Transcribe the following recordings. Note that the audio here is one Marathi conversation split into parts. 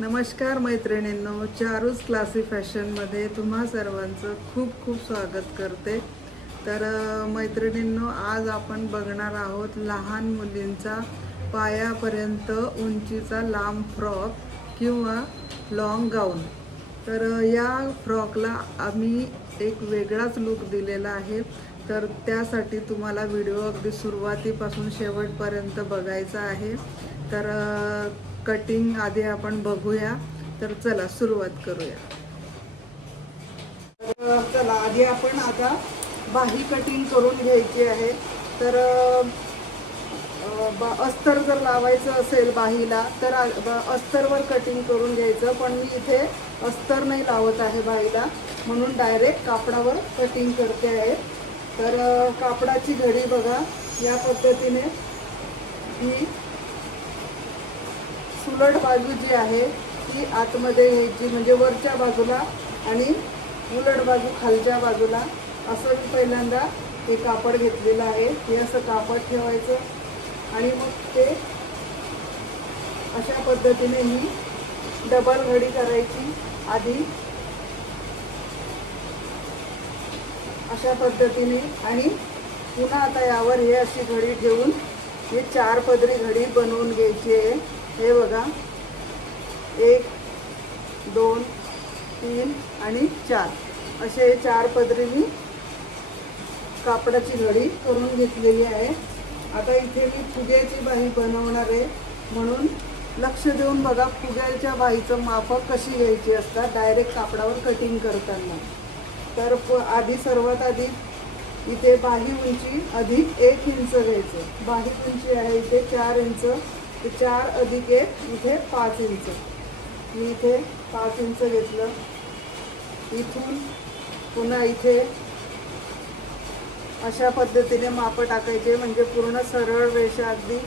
नमस्कार मैत्रिणींनो, चारूज क्लासी फॅशनमध्ये तुम्हा सर्वांचं खूप खूप स्वागत करते। तर मैत्रिणींनो, आज आपण बघणार आहोत लहान मुलींचा पायापर्यंत उंचीचा लांब फ्रॉक किंवा लॉंग गाऊन। तर या फ्रॉकला आम्ही एक वेगळाच लुक दिलेला आहे। तर त्यासाठी तुम्हाला व्हिडिओ अगदी सुरुवातीपासून शेवटपर्यंत बघायचा आहे। तर कटिंग आधी आपण बघूया। तर चला सुरुवात करूया। चला आधी आपण आता बाही कटिंग करून घ्यायची आहे। तर अस्तर जर लावायचं असेल बाहीला तर अस्तरवर कटिंग करून घ्यायचं, पण मी इथे अस्तर नाही लावत आहे बाहीला, म्हणून डायरेक्ट कापडावर कटिंग करते आहे। तर कापडाची घडी बघा, या पद्धतीने ही सुलट बाजू जी आहे ती आतमध्ये घ्यायची, म्हणजे वरच्या बाजूला, आणि उलट बाजू खालच्या बाजूला। असं मी पहिल्यांदा हे कापड घेतलेलं आहे, हे असं कापड ठेवायचं आणि मग ते अशा पद्धतीने ही डबल घडी करायची आधी, अशा पद्धतीने, आणि पुन्हा आता यावर हे अशी घडी ठेवून हे 4 पदरी घडी बनवून घ्यायची आहे। हे बघा, 1 2 3 आणि 4 असे 4 पदरी मी कापडाची घडी करून घेतलेली आहे। आता इथे मी फुग्याची बाही बनवणार आहे, म्हणून लक्ष देऊन बघा फुग्याच्या बाहीचं माप कशी घ्यायची असतात डायरेक्ट कापडावर कटिंग करताना। तर सर्वात आधी इथे बाही उंची अधिक 1 इंच घ्यायचं। बाही उंची आहे इथे 4 इंच, 4 अधिक 1 इथे 5 इंच। मी इथे 5 इंच घेतलं। इथून पुन्हा इथे अशा पद्धतीने माप टाकायचे, म्हणजे पूर्ण सरळ रेषा अगदी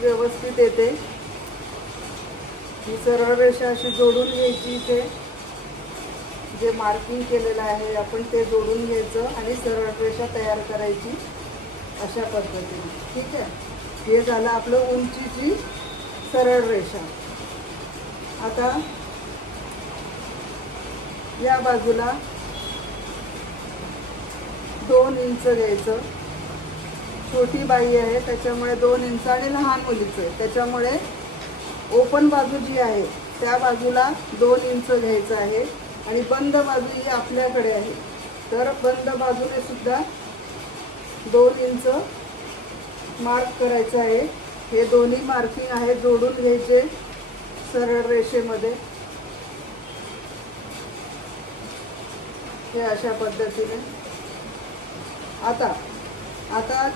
व्यवस्थित येते। ही सरळ रेषा अशी जोडून घ्यायची, इथे जे मार्किंग केलेलं आहे आपण ते जोडून घ्यायचं आणि सरळ रेषा तयार करायची अशा पद्धतीने। ठीक आहे, हे झालं आपलं उंचीची सरळ रेषा। आता या बाजूला 2 इंच घ्यायचं। छोटी बाई आहे त्याच्यामुळे 2 इंच, आणि लहान मुलीचं आहे त्याच्यामुळे ओपन बाजू जी आहे त्या बाजूला 2 इंच घ्यायचं आहे, आणि बंद बाजू ही आपल्याकडे आहे, तर बंद बाजूने सुद्धा 2 इंच मार्क करायचं आहे। हे दोन्ही मार्किंग आहे जोडून घ्यायचे सरळ रेषेमध्ये, हे अशा पद्धतीने। आता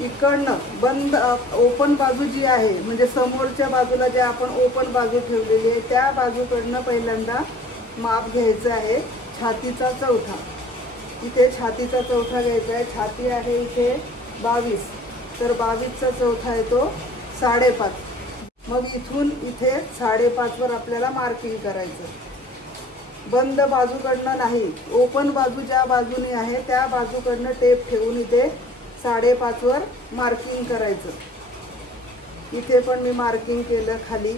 इकडनं बंद ओपन बाजू जी आहे, म्हणजे समोरच्या बाजूला जे आपण ओपन बाजू ठेवलेली आहे त्या बाजूकडनं पहिल्यांदा माप घ्यायचं आहे छातीचा चौथा। इथे छातीचा चौथा घ्यायचा आहे। छाती आहे इथे 22, तर 22चा चौथा येतो 5.5। मग इथून इथे 5.5 वर आपल्याला मार्किंग करायचं। बंद बाजूकडनं नाही, ओपन बाजू ज्या बाजूने आहे त्या बाजूकडनं टेप ठेवून इथे 5.5 वर मार्किंग करायचं। इथे पण मी मार्किंग केलं खाली।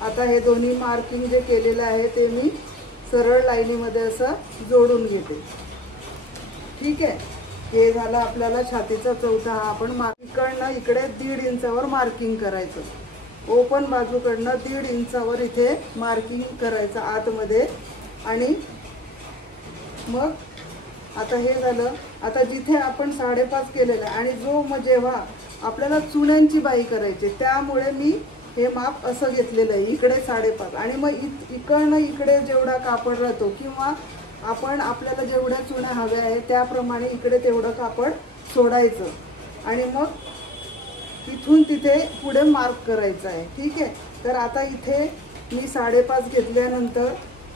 आता हे दोन्ही मार्किंग जे केलेलं आहे ते मी सरळ लाईनीमध्ये असं जोडून घेते। ठीक आहे, हे झालं आपल्याला छातीचा चौथा। हा आपण इकडनं इकडे 1.5 इंचावर मार्किंग करायचं। ओपन बाजूकडनं 1.5 इंचावर इथे मार्किंग करायचं आतमध्ये, आणि मग आता हे झालं। आता जिथे आपण 5.5 केलेलं आहे, आणि जो मग जेव्हा आपल्याला चुण्यांची बाही करायची त्यामुळे मी हे माप असं घेतलेलं आहे, इकडे 5.5, आणि मग इकडनं इकडे जेवढा कापड राहतो, किंवा आपण आपल्याला जेवढ्या चुण्या हव्या आहेत त्याप्रमाणे इकडे तेवढं कापड सोडायचं, आणि मग इथून तिथे पुढे मार्क करायचं आहे। ठीक आहे, तर आता इथे मी 5.5 घेतल्यानंतर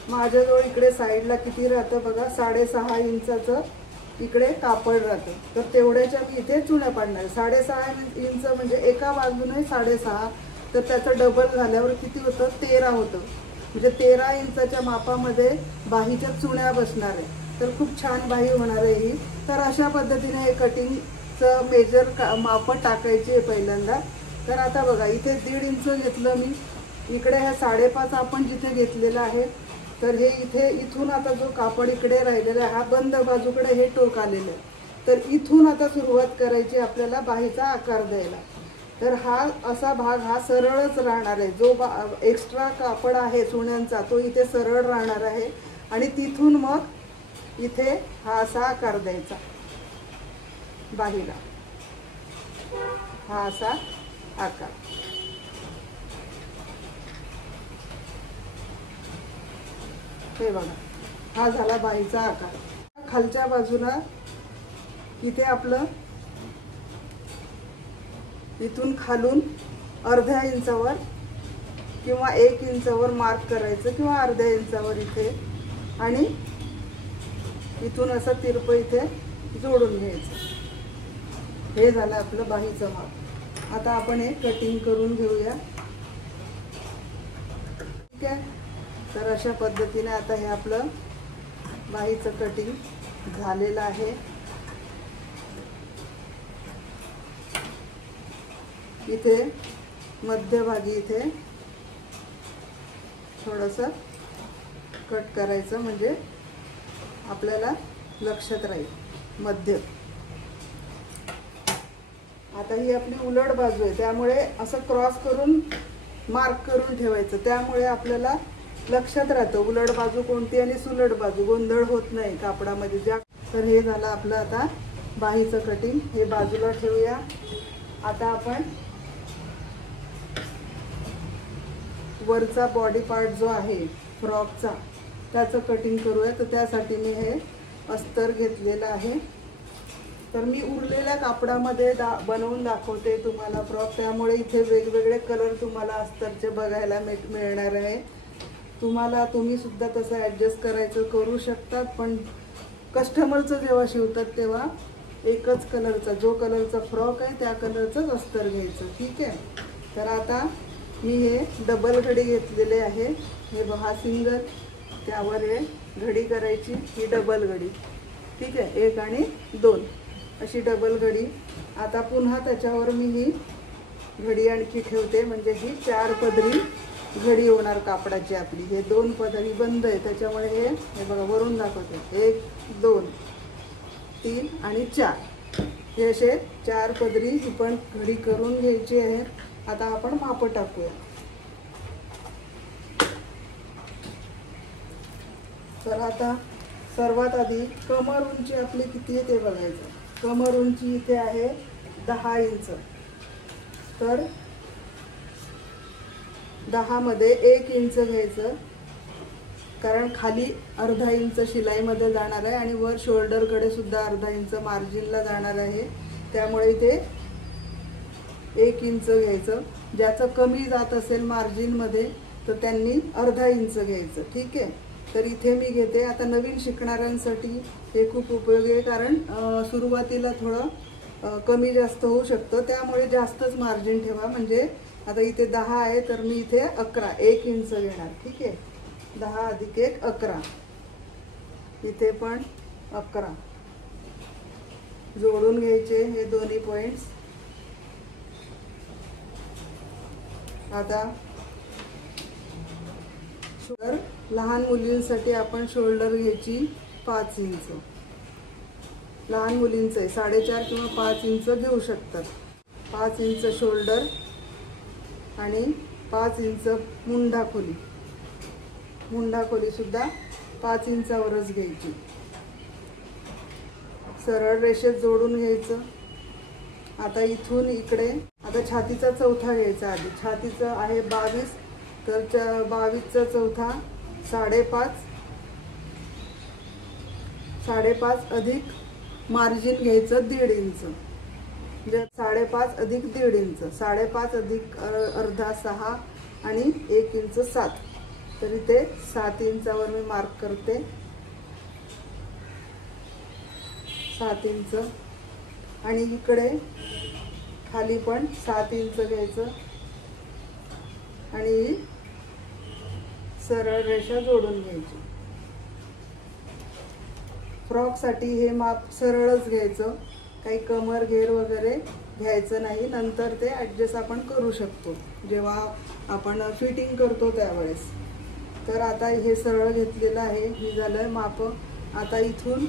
माझ्याजवळ इकडे साईडला किती राहतं बघा, 6.5 इंचाचं इकडे कापड राहतं, तर तेवढ्याच्या मी इथे चुण्या पाडणार। 6.5 इंच म्हणजे एका बाजूने 6.5, तर त्याचं डबल झाल्यावर किती होतं, 13 होतं, म्हणजे 13 इंचाच्या मापामध्ये बाहीच्या चुण्या बसणार आहे। तर खूप छान बाही होणार आहे ही। तर अशा पद्धतीने हे कटिंगचं मेजर माप टाकायचे पहिल्यांदा। तर आता बघा इथे 1.5 इंच घेतलं मी, इकडे हा 5.5 आपण जिथे घेतलेला आहे, तर हे इथे इथून आता जो कापड इकडे राहिलेला हा बंद बाजूकडे हे टोक आलेलं आहे, तर इथून आता सुरुवात करायची आपल्याला बाहीचा आकार द्यायला. तर हा असा भाग हा सरळच राहणार आहे. जो एक्स्ट्रा कापड आहे चुण्यांचा तो इथे सरळ राहणार आहे आणि तिथून मग इथे हा असा आकार द्यायचा बाहीला, हा असा आकार. हे बघा, हा झाला बाहीचा आकार. खालच्या बाजूला इथे आपलं इथून खालून अर्ध्या इंचावर किंवा 1 इंचावर मार्क करायचं किंवा अर्ध्या इंचावर इथे, आणि इथून असं तिरपं इथे जोडून घ्यायचं. हे झालं आपलं बाहीचं माप. आता आपण हे कटिंग करून घेऊया. ठीक आहे. तर अशा पद्धतीने आता हे आपलं बाहीचं कटिंग झालेलं आहे. इथे मध्यभागी इथे थोडंसं कट करायचं म्हणजे आपल्याला लक्षात राहील मध्य. आता ही आपली उलट बाजू आहे, त्यामुळे असं क्रॉस करून मार्क करून ठेवायचं, त्यामुळे आपल्याला लक्षात राहतं उलट बाजू कोणती आणि सुलट बाजू, गोंधळ होत नाही कापडामध्ये ज्या. तर हे झालं आपलं आता बाहीचं कटिंग. हे बाजूला ठेवूया. आता आपण वरचा बॉडी पार्ट जो आहे फ्रॉकचा त्याचं कटिंग करूया. तर त्यासाठी मी हे अस्तर घेतलेलं आहे. तर मी उरलेल्या कापडामध्ये बनवून दाखवते तुम्हाला फ्रॉक, त्यामुळे इथे वेगवेगळे कलर तुम्हाला अस्तरचे बघायला मिळणार आहे. तुम्ही सुद्धा तसं ॲडजस्ट करायचं करू शकतात, पण कस्टमरचं जेव्हा शिवतात तेव्हा एकच कलरचा, जो कलरचा फ्रॉक आहे त्या कलरचंच अस्तर घ्यायचं. ठीक आहे. तर आता मी हे डबल घडी घेतलेले आहे. हे बघा, सिंगल, त्यावर हे घडी करायची, ही डबल घडी. ठीक आहे. 1 आणि 2 अशी डबल घडी. आता पुन्हा त्याच्यावर मी ही घडी आणखी ठेवते, म्हणजे ही 4 पदरी घडी होणार कापडाची आपली. हे 2 पदरी बंद आहे, त्याच्यामुळे हे बघा वरून दाखवते. 1 2 3 आणि 4 हे असे 4 पदरी ही पण घडी करून घ्यायची आहे. आता आपण माप टाकूया. तर आता सर्वात आधी कमर उंची आपली किती आहे ते बघायचं. कमर उंची इथे आहे 10 इंच. तर 10 मध्ये 1 इंच घ्यायचं, कारण खाली अर्धा इंच शिलाईमध्ये जाणार आहे आणि वर शोल्डरकडे सुद्धा अर्धा इंच मार्जिनला जाणार आहे, त्यामुळे इथे 1 इंच घ्यायचं. ज्याचं कमी जात असेल मार्जिनमध्ये तर त्यांनी अर्धा इंच घ्यायचं. ठीक आहे. तर इथे मी घेते. आता नवीन शिकणाऱ्यांसाठी हे खूप उपयोगी आहे, कारण सुरुवातीला थोडं कमी जास्त होऊ शकतं, त्यामुळे जास्तच मार्जिन ठेवा. म्हणजे आता इथे 10 आहे, तर मी इथे 11 1 इंच घेणार. ठीक आहे. 10 + 1 11. इथे पण 11 जोडून घ्यायचे हे दोन्ही पॉइंट्स. आता लहान मुलींसाठी आपण शोल्डर घ्यायची 5 इंच. लहान मुलींचं आहे 4.5 किंवा 5 इंच घेऊ शकतात. 5 इंच शोल्डर आणि 5 इंच मुंडा खोली. मुंडा खोली सुद्धा 5 इंचावरच घ्यायची. सरळ रेषेत जोडून घ्यायचं. आता इथून इकडे आता छातीचा चौथा घ्यायचा. आधी छातीचं आहे 22, तर 22चा चौथा 5.5 अधिक मार्जिन घ्यायचं 1.5 इंच. म्हणजे 5.5 अधिक 1.5 इंच, 5.5 अधिक अर्धा 6 आणि 1 इंच 7. तर इथे 7 इंचावर मी मार्क करते. 7 इंच आणि इकडे खाली पण 7 इंच घ्यायचं आणि सरळ रेषा जोडून घ्यायची. फ्रॉकसाठी हे माप सरळच घ्यायचं, काही कमर घेर वगैरे घ्यायचं नाही, नंतर ते ॲडजस्ट आपण करू शकतो जेव्हा आपण फिटिंग करतो त्यावेळेस. तर आता हे सरळ घेतलेलं आहे, हे झालं माप. आता इथून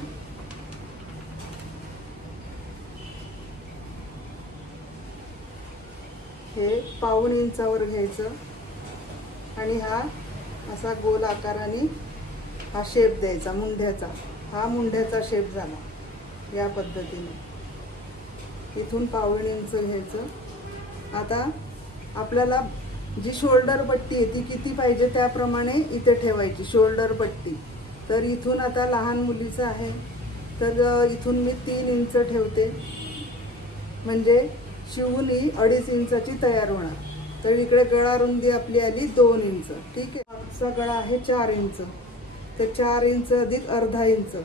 हे पाऊण इंचावर घ्यायचं आणि हा असा गोल आकाराने हा शेप द्यायचा मुंढ्याचा. हा मुंढ्याचा शेप झाला या पद्धतीने. इथून पाऊण इंच घ्यायचं. आता आपल्याला जी शोल्डर पट्टी आहे ती किती पाहिजे त्याप्रमाणे इथे ठेवायची शोल्डर पट्टी. तर इथून आता लहान मुलीचं आहे तर इथून मी 3 इंच ठेवते, म्हणजे शिवून ही 2.5 इंचाची तयार होणार. तर इकडे गळा रुंदी आपली आली 2 इंच. ठीक आहे. मागचा गळा आहे 4 इंच, तर 4 इंच अधिक अर्धा इंच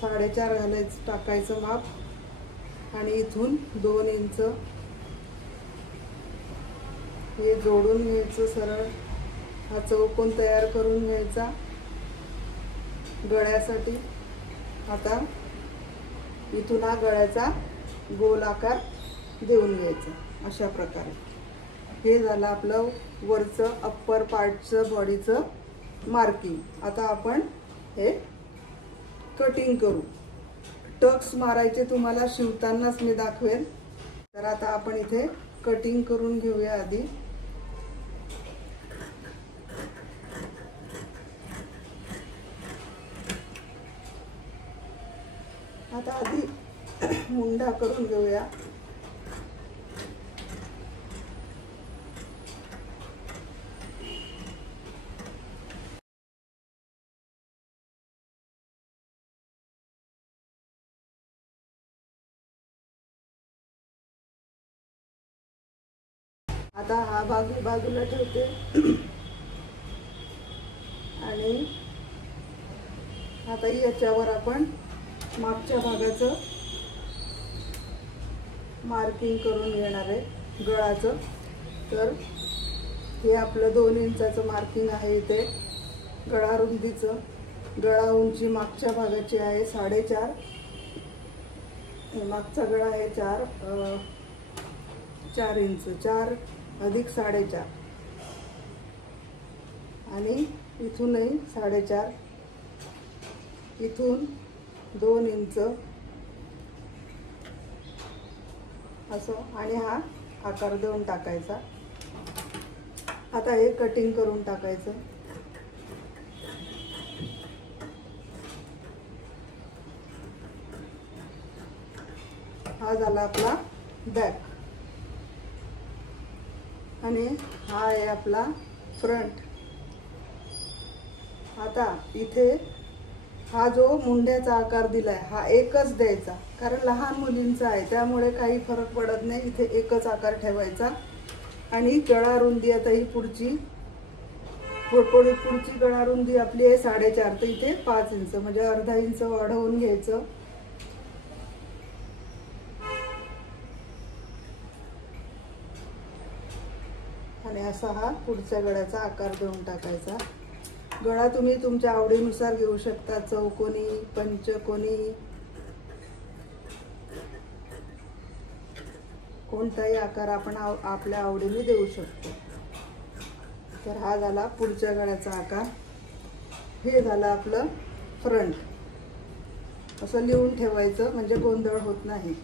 4.5 घालायचं, टाकायचं माप. आणि इथून 2 इंच हे जोडून घ्यायचं सरळ. हा चौकोन तयार करून घ्यायचा गळ्यासाठी. आता इथून हा गळ्याचा गोल आकार देऊन घ्यायचा अशा प्रकारे. हे झालं आपलं वरचं अप्पर पार्टचं बॉडीचं मार्किंग. आता आपण हे कटिंग करू. टक्स मारायचे तुम्हाला शिवतानाच मी दाखवेल. तर आता आपण इथे कटिंग करून घेऊया आधी. आता आधी मुंडा करून घेऊया. आता हा भाग बाजूला ठेवते आणि आता याच्यावर आपण मागच्या भागाचं मार्किंग करून घेणार आहे गळाचं. तर हे आपलं 2 इंचाचं मार्किंग आहे इथे गळा रुंदीचं. गळा उंची मागच्या भागाची आहे 4.5. मागचा गळा आहे 4 इंच. 4 अधिक 4.5 आणि इथूनही 4.5. इथून 2 इंच असं आणि हा आकार देऊन टाकायचा. आता हे कटिंग करून टाकायचं. हा झाला आपला बॅक आणि हा आहे आपला फ्रंट. आता इथे हा जो मुंड्याचा आकार दिलाय हा एकच द्यायचा, कारण लहान मुलींचा आहे त्यामुळे काही फरक पडत नाही. इथे एकच आकार ठेवायचा. आणि गळा रुंदी आता ही पुढची गळा रुंदी आपली आहे 4.5, तर इथे 5 इंच म्हणजे अर्धा इंच वाढवून घ्यायचं. आणि असा हा पुढच्या गळ्याचा आकार देऊन टाकायचा. गळा तुम्ही तुमच्या आवडीनुसार घेऊ शकता, चौकोनी, पंचकोनी, कोणताही आकार आपण आपल्या आवडीने देऊ शकतो. तर हा झाला पुढच्या गळ्याचा आकार. हे झालं आपलं फ्रंट. असं लिहून ठेवायचं म्हणजे गोंधळ होत नाही.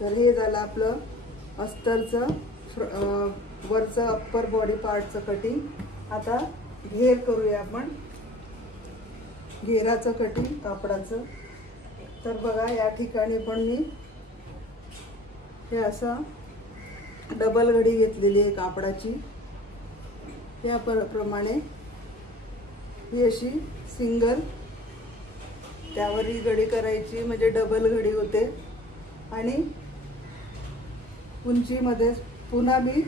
तर हे झालं आपलं अस्तरचं वरचं अप्पर बॉडी पार्टचं कटिंग. आता घेर करूया आपण, घेराचं कटिंग कापडाचं. तर बघा या ठिकाणी पण मी हे असं डबल घडी घेतलेली आहे कापडाची. या प्रमाणे ही अशी सिंगल त्यावर ही घडी करायची म्हणजे डबल घडी होते. आणि उंचीमध्ये पुन्हा मी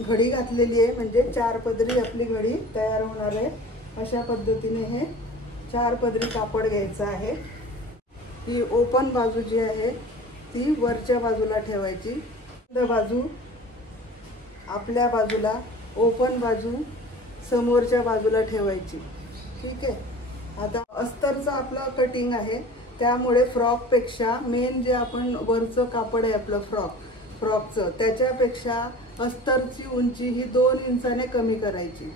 घडी घातलेली आहे म्हणजे 4 पदरी आपली घडी तयार होणार आहे. अशा पद्धतीने हे 4 पदरी कापड घ्यायचं आहे. ही ओपन बाजू जी आहे ती वरच्या बाजूला ठेवायची. बाजू आपल्या बाजूला, ओपन बाजू समोरच्या बाजूला ठेवायची. ठीक आहे. आता अस्तरचं आपलं कटिंग आहे त्यामुळे फ्रॉकपेक्षा मेन जे आपण वरचं कापड आहे आपलं फ्रॉकचं त्याच्यापेक्षा अस्तरची उंची ही 2 इंचाने कमी करायची.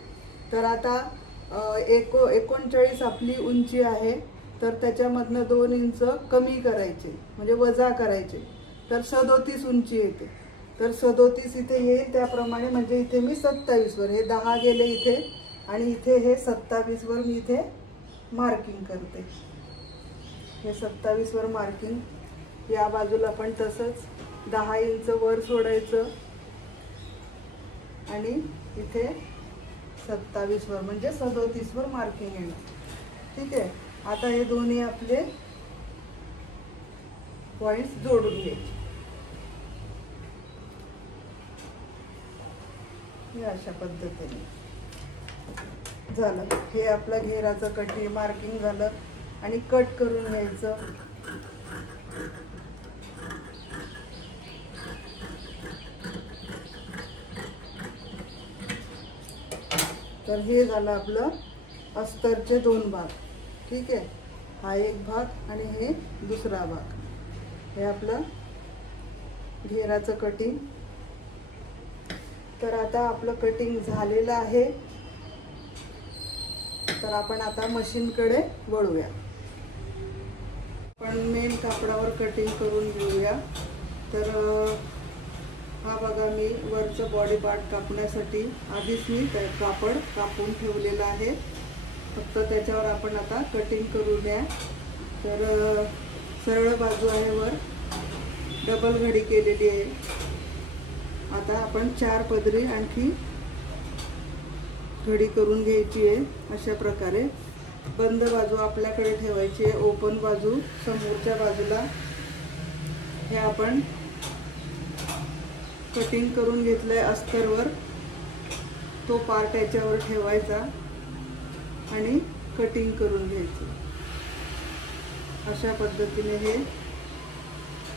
तर आता 39 आपली उंची आहे, तर त्याच्यामधनं 2 इंच कमी करायचे म्हणजे वजा करायचे, तर 37 उंची येते. तर 37 इथे येईल त्याप्रमाणे, म्हणजे इथे मी 27 वर, हे 10 गेले इथे आणि इथे हे 27 वर मी इथे मार्किंग करते. हे 27 वर मार्किंग. या बाजूला पण तसंच 10 इंच वर सोडायचं आणि इथे 27 वर म्हणजे 37 वर मार्किंग येणार. ठीक आहे. आता हे दोन्ही आपले पॉइंट्स जोडून घ्यायचे. हे अशा पद्धतीने झालं. हे आपलं घेराचं कटिंग मार्किंग झालं आणि कट करून घ्यायचं. तर हे झालं आपलं अस्तरचे 2 भाग. ठीक आहे. हा एक भाग आणि हे दुसरा भाग. हे आपलं घेराचं कटिंग. तर आता आपलं कटिंग झालेलं आहे. तर आपण आता मशीनकडे वळूया. आपण मेन कापडावर कटिंग करून घेऊया. तर हा बघा, मी वरचं बॉडी पार्ट कापण्यासाठी आधीच मी कापड कापून ठेवलेलं आहे. फक्त त्याच्यावर आपण आता कटिंग करूया. तर सरळ बाजू आहे वर, डबल घडी केलेली आहे. आता आपण 4 पदरी आणखी घडी करून घ्यायची आहे. अशा प्रकारे बंद बाजू आपल्याकडे ठेवायची आहे. ओपन बाजू समोरच्या बाजूला हे आपण कटिंग करून घेतलंय अस्तरवर, तो पार्ट याच्यावर ठेवायचा आणि कटिंग करून घ्यायची. अशा पद्धतीने हे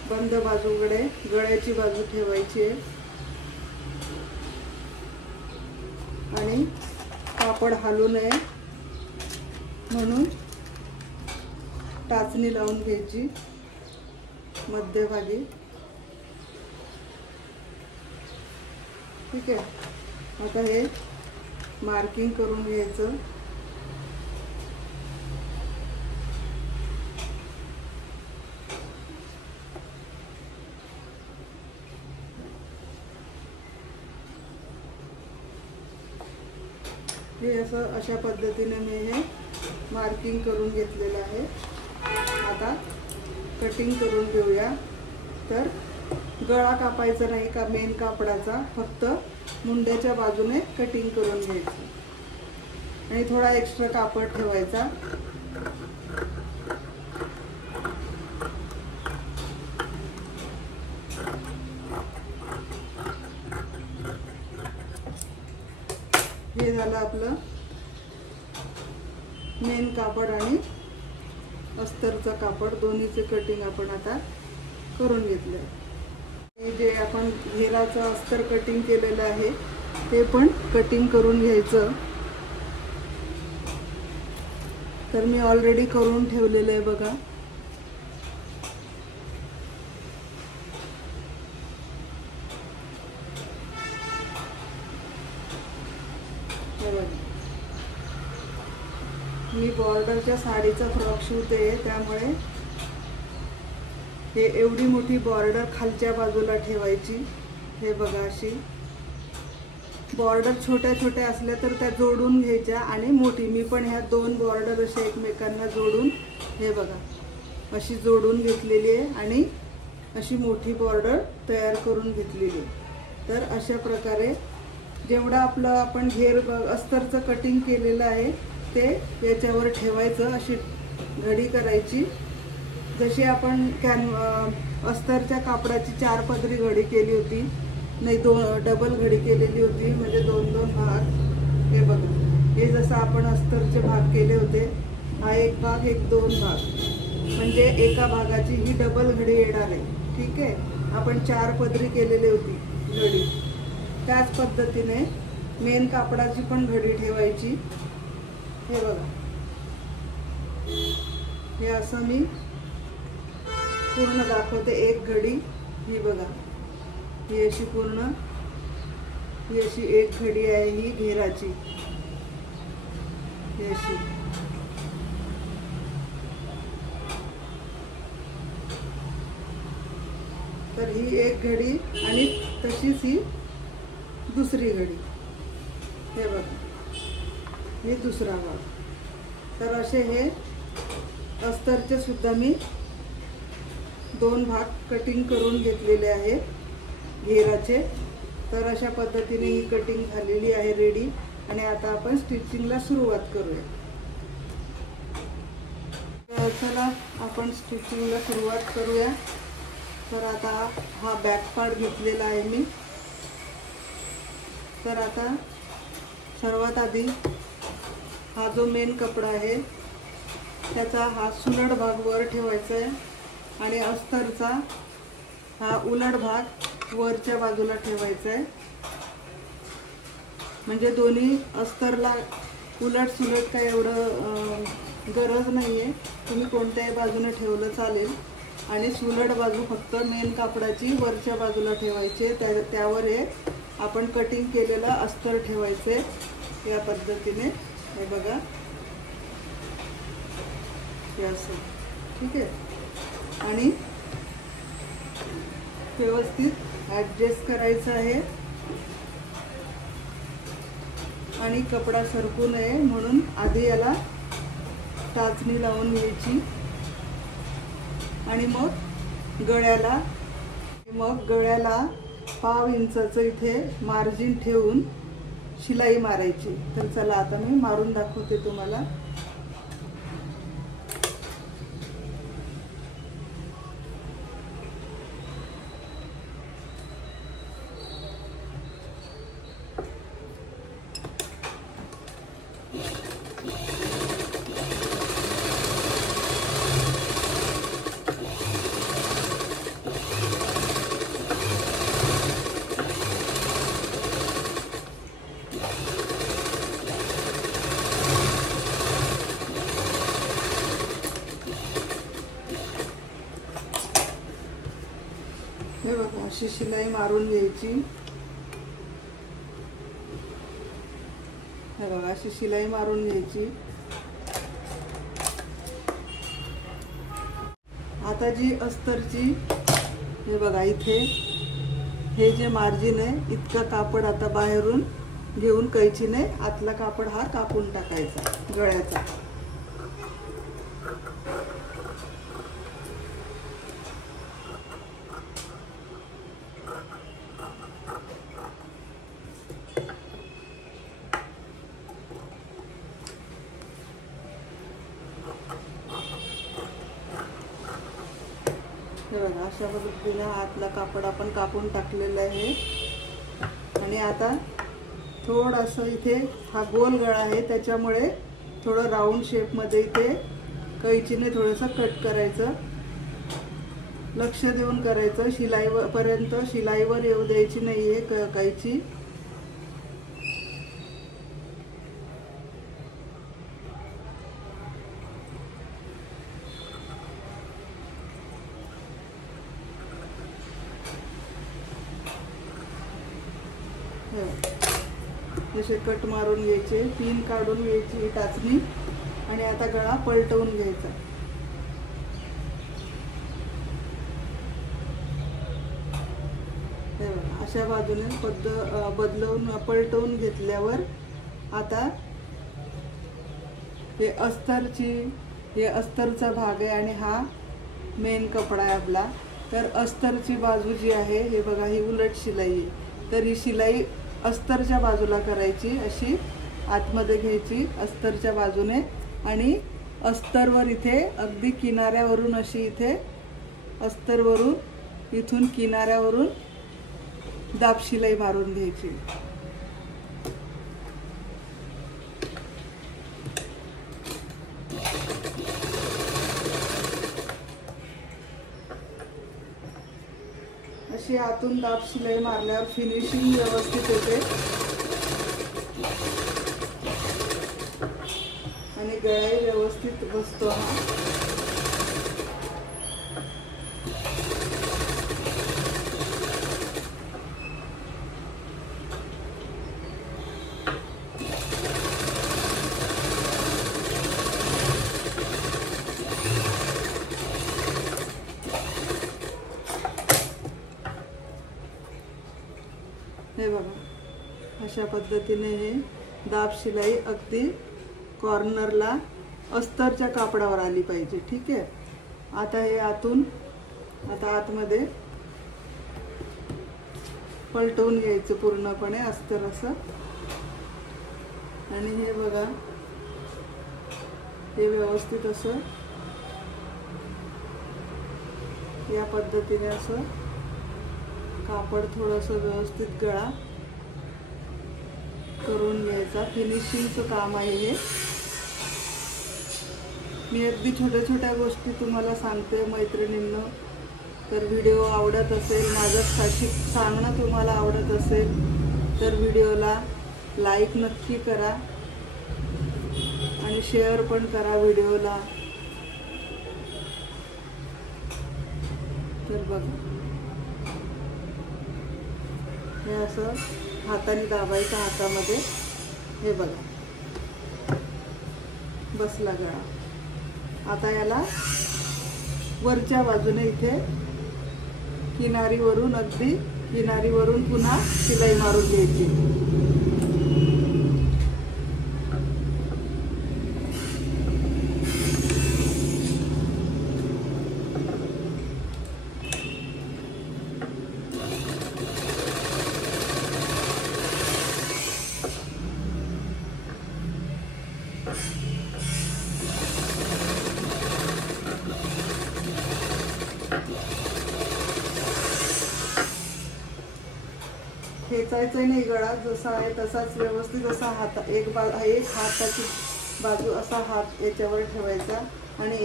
बंद बाजूकडे गळ्याची बाजू ठेवायची आहे आणि कापड हलू नये म्हणून टाचणी लावून घ्यायची मध्यभागी. ठीक आहे. आता हे मार्किंग करून घ्यायचं. हे असं अशा पद्धतीने मी हे मार्किंग करून घेतलेलं आहे. आता कटिंग करून घेऊया. तर गळा कापायचा नाही का मेन कापडाचा, फक्त मुंड्याच्या बाजूने कटिंग करून घ्यायचं आणि थोडा एक्स्ट्रा कापड ठेवायचा. हे झालं आपलं मेन कापड आणि अस्तरचं कापड, दोन्हीचे कटिंग आपण आता करून घेतलं. हे जे आपण घेराचं अस्तर कटिंग केलेलं आहे ते पण कटिंग करून घ्यायचं. तर मी ऑलरेडी करून ठेवलेलं आहे बघा. मी बॉर्डरच्या साडीचा फ्रॉक शिवते, त्यामुळे हे एवढी मोठी बॉर्डर खालच्या बाजूला ठेवायची. हे बघा, अशी बॉर्डर छोट्या छोट्या असल्या तर त्या जोडून घ्यायच्या आणि मोठी, मी पण ह्या 2 बॉर्डर अशा एकमेकांना जोडून हे बघा अशी जोडून घेतलेली आहे आणि अशी मोठी बॉर्डर तयार करून घेतलेली आहे. तर अशा प्रकारे जेवढा आपलं आपण घेर अस्तरचं कटिंग केलेलं आहे ते याच्यावर ठेवायचं. अशी घडी करायची, जशी आपण अस्तरच्या कापडाची 4 पदरी घडी केली होती, नाही 2 डबल घडी केलेली होती, म्हणजे 2-2 भाग. हे बघा, हे जसं आपण अस्तरचे भाग केले होते, हा एक भाग, एक 2 भाग, म्हणजे एका भागाची ही डबल घडी येणार आहे. ठीक आहे. आपण 4 पदरी केलेली होती घडी, त्याच पद्धतीने मेन कापडाची पण घडी ठेवायची. हे बघा, हे असं मी पूर्ण दाखवते. एक घडी ही बघा, ही अशी पूर्ण, ही अशी एक घडी आहे ही घेराची, ही अशी. तर ही एक घडी आणि तशीच ही दुसरी घडी. हे बघा, हे दुसरा भाग. तर असे हे अस्तरचे सुद्धा मी 2 भाग कटिंग करून घेतलेले आहेत घेराचे. तर अशा पद्धतीने ही कटिंग झालेली आहे रेडी. आणि आता आपण स्टिचिंगला सुरुवात करूया. तर चला आपण स्टिचिंगला सुरुवात करूया. तर आता हा बॅक पार्ट घेतलेला आहे मी. तर आता सर्वात आधी हा जो मेन कपडा आहे त्याचा हा सुलट भाग वर ठेवायचा आहे आणि अस्तरचा हा उलट भाग वरच्या बाजूला ठेवायचा आहे. म्हणजे दोन्ही अस्तरला उलट सुलट काही एवढं गरज नाही आहे. तुम्ही कोणत्याही बाजूने ठेवलं चालेल. आणि सुलट बाजू फक्त मेन कापडाची वरच्या बाजूला ठेवायची. त्यावर हे आपण कटिंग केलेलं अस्तर ठेवायचे या पद्धतीने. हे बघा, हे असं, ठीक आहे. आणि व्यवस्थित ॲडजस्ट करायचं आहे आणि कपडा सरकू नये म्हणून आधी याला टाचणी लावून घ्यायची. आणि मग गळ्याला 1.5 इंचाचं इथे मार्जिन ठेवून शिलाई मारायची. तर चला आता मी मारून दाखवते तुम्हाला. हे बघा, अशी शिलाई मारून घ्यायची. हे बघा, अशी शिलाई मारून घ्यायची. आता जी अस्तरची, हे बघा इथे हे जे मार्जिन आहे इतका कापड आता बाहेरून घेऊन कैचीने आतला कापड हा कापून टाकायचा गळ्याचा. हे बघा, अशा पद्धतीने आतला कापड आपण कापून टाकलेला आहे. आणि आता थोडंसं इथे हा गोल गळा आहे त्याच्यामुळे थोडं राऊंड शेपमध्ये इथे कैचीने थोडंसं कट करायचं. लक्ष देऊन करायचं. शिलाईपर्यंत शिलाईवर येऊ द्यायची नाही आहे कैची. जसे कट मारून घ्यायचे, पिन काढून घ्यायची टाचणी आणि आता गळा पलटवून घ्यायचा. अशा बाजूने बदलवून पलटवून घेतल्यावर आता हे अस्तरचा भाग आहे आणि हा मेन कपडा आहे आपला. तर अस्तरची बाजू जी आहे हे बघा, ही उलट शिलाई आहे. तर ही शिलाई अस्तरच्या बाजूला करायची, अशी आतमध्ये घ्यायची अस्तरच्या बाजूने. आणि अस्तरवर इथे अगदी किनाऱ्यावरून अशी इथे अस्तरवरून इथून किनाऱ्यावरून दाब शिलाई मारून घ्यायची. अशी आतून दाब शिलाई मारल्यावर फिनिशिंग व्यवस्थित येते आणि गळाही व्यवस्थित बसतो. अशा पद्धतीने हे दाब शिलाई अगदी कॉर्नरला अस्तरच्या कापडावर आली पाहिजे। ठीक आहे, आता हे आता आतमध्ये पलटवून घ्यायचं पूर्णपणे अस्तर असं। आणि हे बघा, हे व्यवस्थित असं या पद्धतीने असं कापड थोडंसं व्यवस्थित गळा करून घ्यायचा। फिनिशिंगचं काम आहे हे। मी अगदी छोट्या छोट्या गोष्टी तुम्हाला सांगते मैत्रिणींनो। तर व्हिडिओ आवडत असेल, माझं सांगणं तुम्हाला आवडत असेल तर व्हिडिओला लाईक नक्की करा आणि शेअर पण करा व्हिडिओला। तर बघा, हे असं हाताने दाबायचं हातामध्ये। हे बघा, बसला गळा। आता याला वरच्या बाजूने इथे किनारीवरून पुन्हा शिलाई मारून घ्यायची। खेचायचं नाही गळा, जसा आहे तसाच व्यवस्थित असा एक हाताची बाजू असा हात याच्यावर ठेवायचा आणि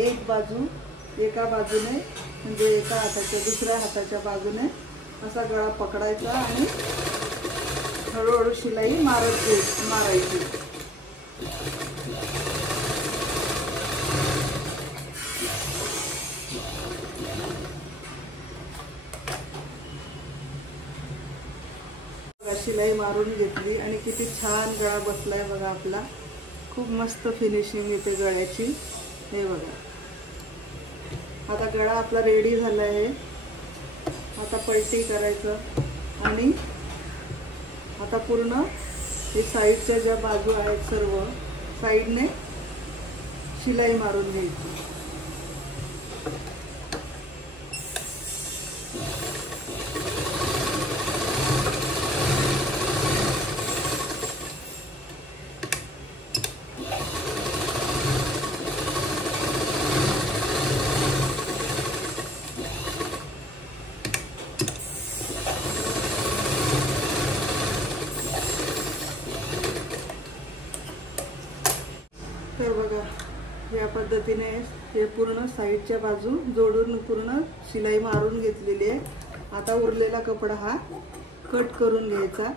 एका बाजूने म्हणजे एका हाताच्या दुसऱ्या हाताच्या बाजूने असा गळा पकडायचा आणि हळूहळू शिलाई मारायची। शिलाई मारून घेतली आणि किती छान गळा बसलाय बघा आपला। खूप मस्त फिनिशिंग येते गळ्याची। हे बघा, आता गळा आपला रेडी झाला आहे। आता पलटी करायचं आणि आता पूर्ण हे साईडच्या ज्या बाजू आहेत सर्व साईडने शिलाई मारून घ्यायची। तर बघा, या पद्धतीने हे पूर्ण साईडच्या बाजू जोडून पूर्ण शिलाई मारून घेतलेली आहे। आता उरलेला कपडा हा कट करून घ्यायचा।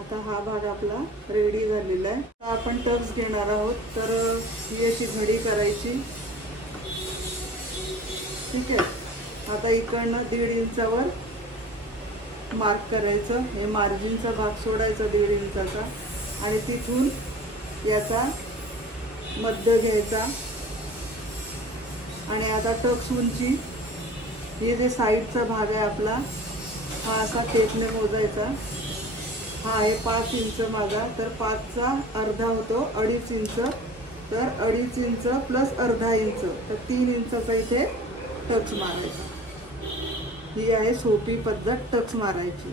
आता हा भाग आपला रेडी झालेला आहे। आता आपण टक्स घेणार आहोत। तर ही अशी घडी करायची। ठीक आहे, आता इकडनं 1.5 इंचावर मार्क करायचं। हे मार्जिनचा भाग सोडायचा 1.5 इंचाचा आणि तिथून याचा मध्य घ्यायचा आणि आता टक्स उंची हे जे साईडचा भाग आहे आपला हा असा टेपने मोजायचा। हा आहे 5 इंच माझा, तर 5चा अर्धा होतो 2.5 इंच। तर 2.5 इंच प्लस अर्धा इंच, तर 3 इंचाचा इथे टक्स मारायचा। ही आहे सोपी पद्धत टक्स मारायची।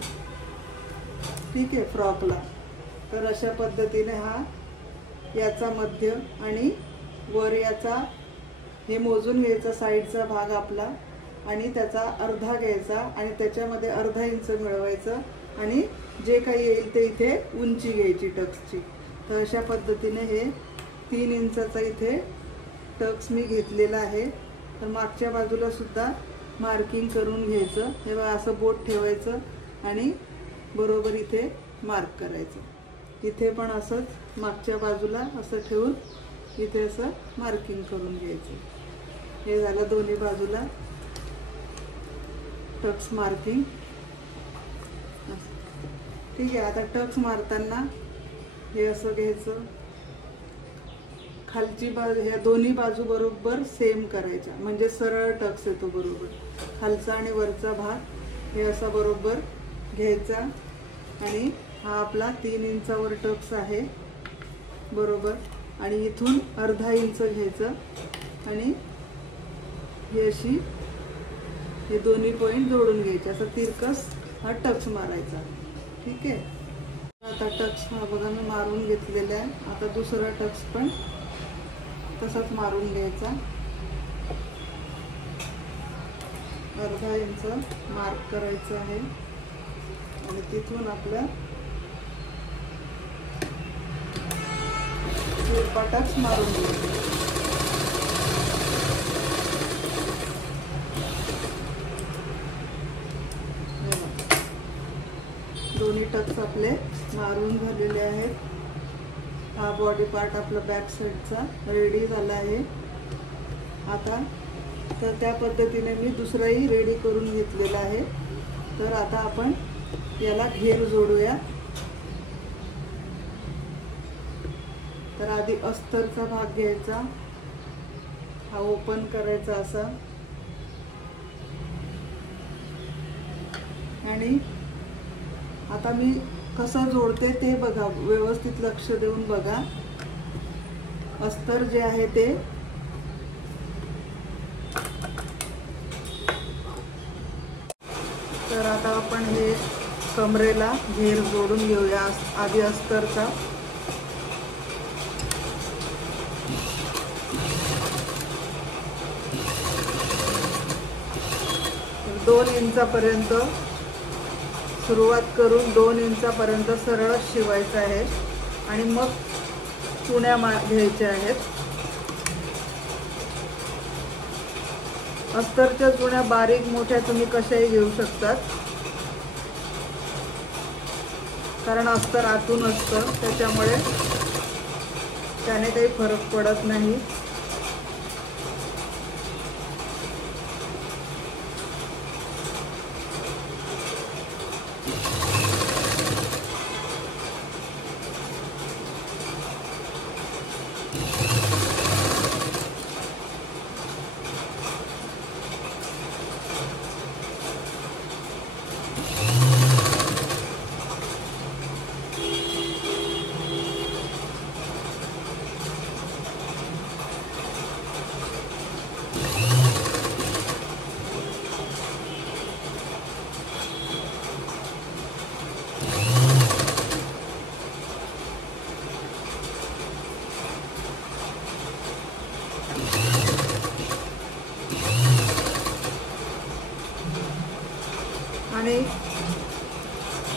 ठीक आहे, फ्रॉकला। तर अशा पद्धतीने हा याचा मध्य आणि वर याचा हे मोजून घ्यायचा साईडचा भाग आपला आणि त्याचा अर्धा घ्यायचा आणि त्याच्यामध्ये अर्धा इंच मिळवायचं आणि जे काही येईल ते इथे उंची घ्यायची टक्सची। तर अशा पद्धतीने हे 3 इंचाचा इथे टक्स मी घेतलेला आहे। तर मागच्या बाजूला सुद्धा मार्किंग करून घ्यायचं। हे बघा असं बोट ठेवायचं आणि बरोबर इथे मार्क करायचं। इथे पण असंच मागच्या बाजूला असं ठेवून इथे असं मार्किंग करून घ्यायचं। हे झालं दोन्ही बाजूला टक्स मार्किंग। ठीक आहे, आता टक्स मारताना हे असं घ्यायचं, खालची बाजू ह्या दोन्ही बाजू बरोबर सेम करायच्या म्हणजे सरळ टक्स येतो बरोबर। खालचा आणि वरचा भाग हे असा बरोबर घ्यायचा आणि हा आपला 3 इंचावर टक्स आहे बरोबर। आणि इथून अर्धा इंच घ्यायचं आणि हे अशी हे दोन्ही पॉइंट जोडून घ्यायचे, असं तिरकस हा टक्स मारायचा। ठीक आहे, आता टक्स हा बघा मी मारून घेतलेला आहे। आता दुसरा टक्स पण तसंच मारून घ्यायचा, अर्धा इंच मार्क करायचं आहे आणि तिथून आपलं तिरपा टक्स मारून घ्यायचा। दोन्ही टक्स आपले मारून झालेले आहेत। हा बॉडी पार्ट आपला बॅक साईडचा रेडी झाला आहे। आता तर त्या पद्धतीने मी दुसराही रेडी करून घेतलेला आहे। तर आता आपण याला घेर जोडूया। तर आधी अस्तरचा भाग घ्यायचा, हा ओपन करायचा असा आणि आता मी कसं जोडते ते बघा, व्यवस्थित लक्ष देऊन बघा। अस्तर जे आहे ते तर आता आपण हे कमरेला घेर जोडून घेऊया आधी अस्तरचा। 2 इंचापर्यंत सुरुवात करून 2 इंचापर्यंत सरळ शिवायचं आहे आणि मग चुण्या घ्यायच्या आहेत। अस्तरच्या चुण्या बारीक मोठ्या तुम्ही कशाही घेऊ शकतात, कारण अस्तर आतून असतं त्याच्यामुळे त्याने काही फरक पडत नाही। आणि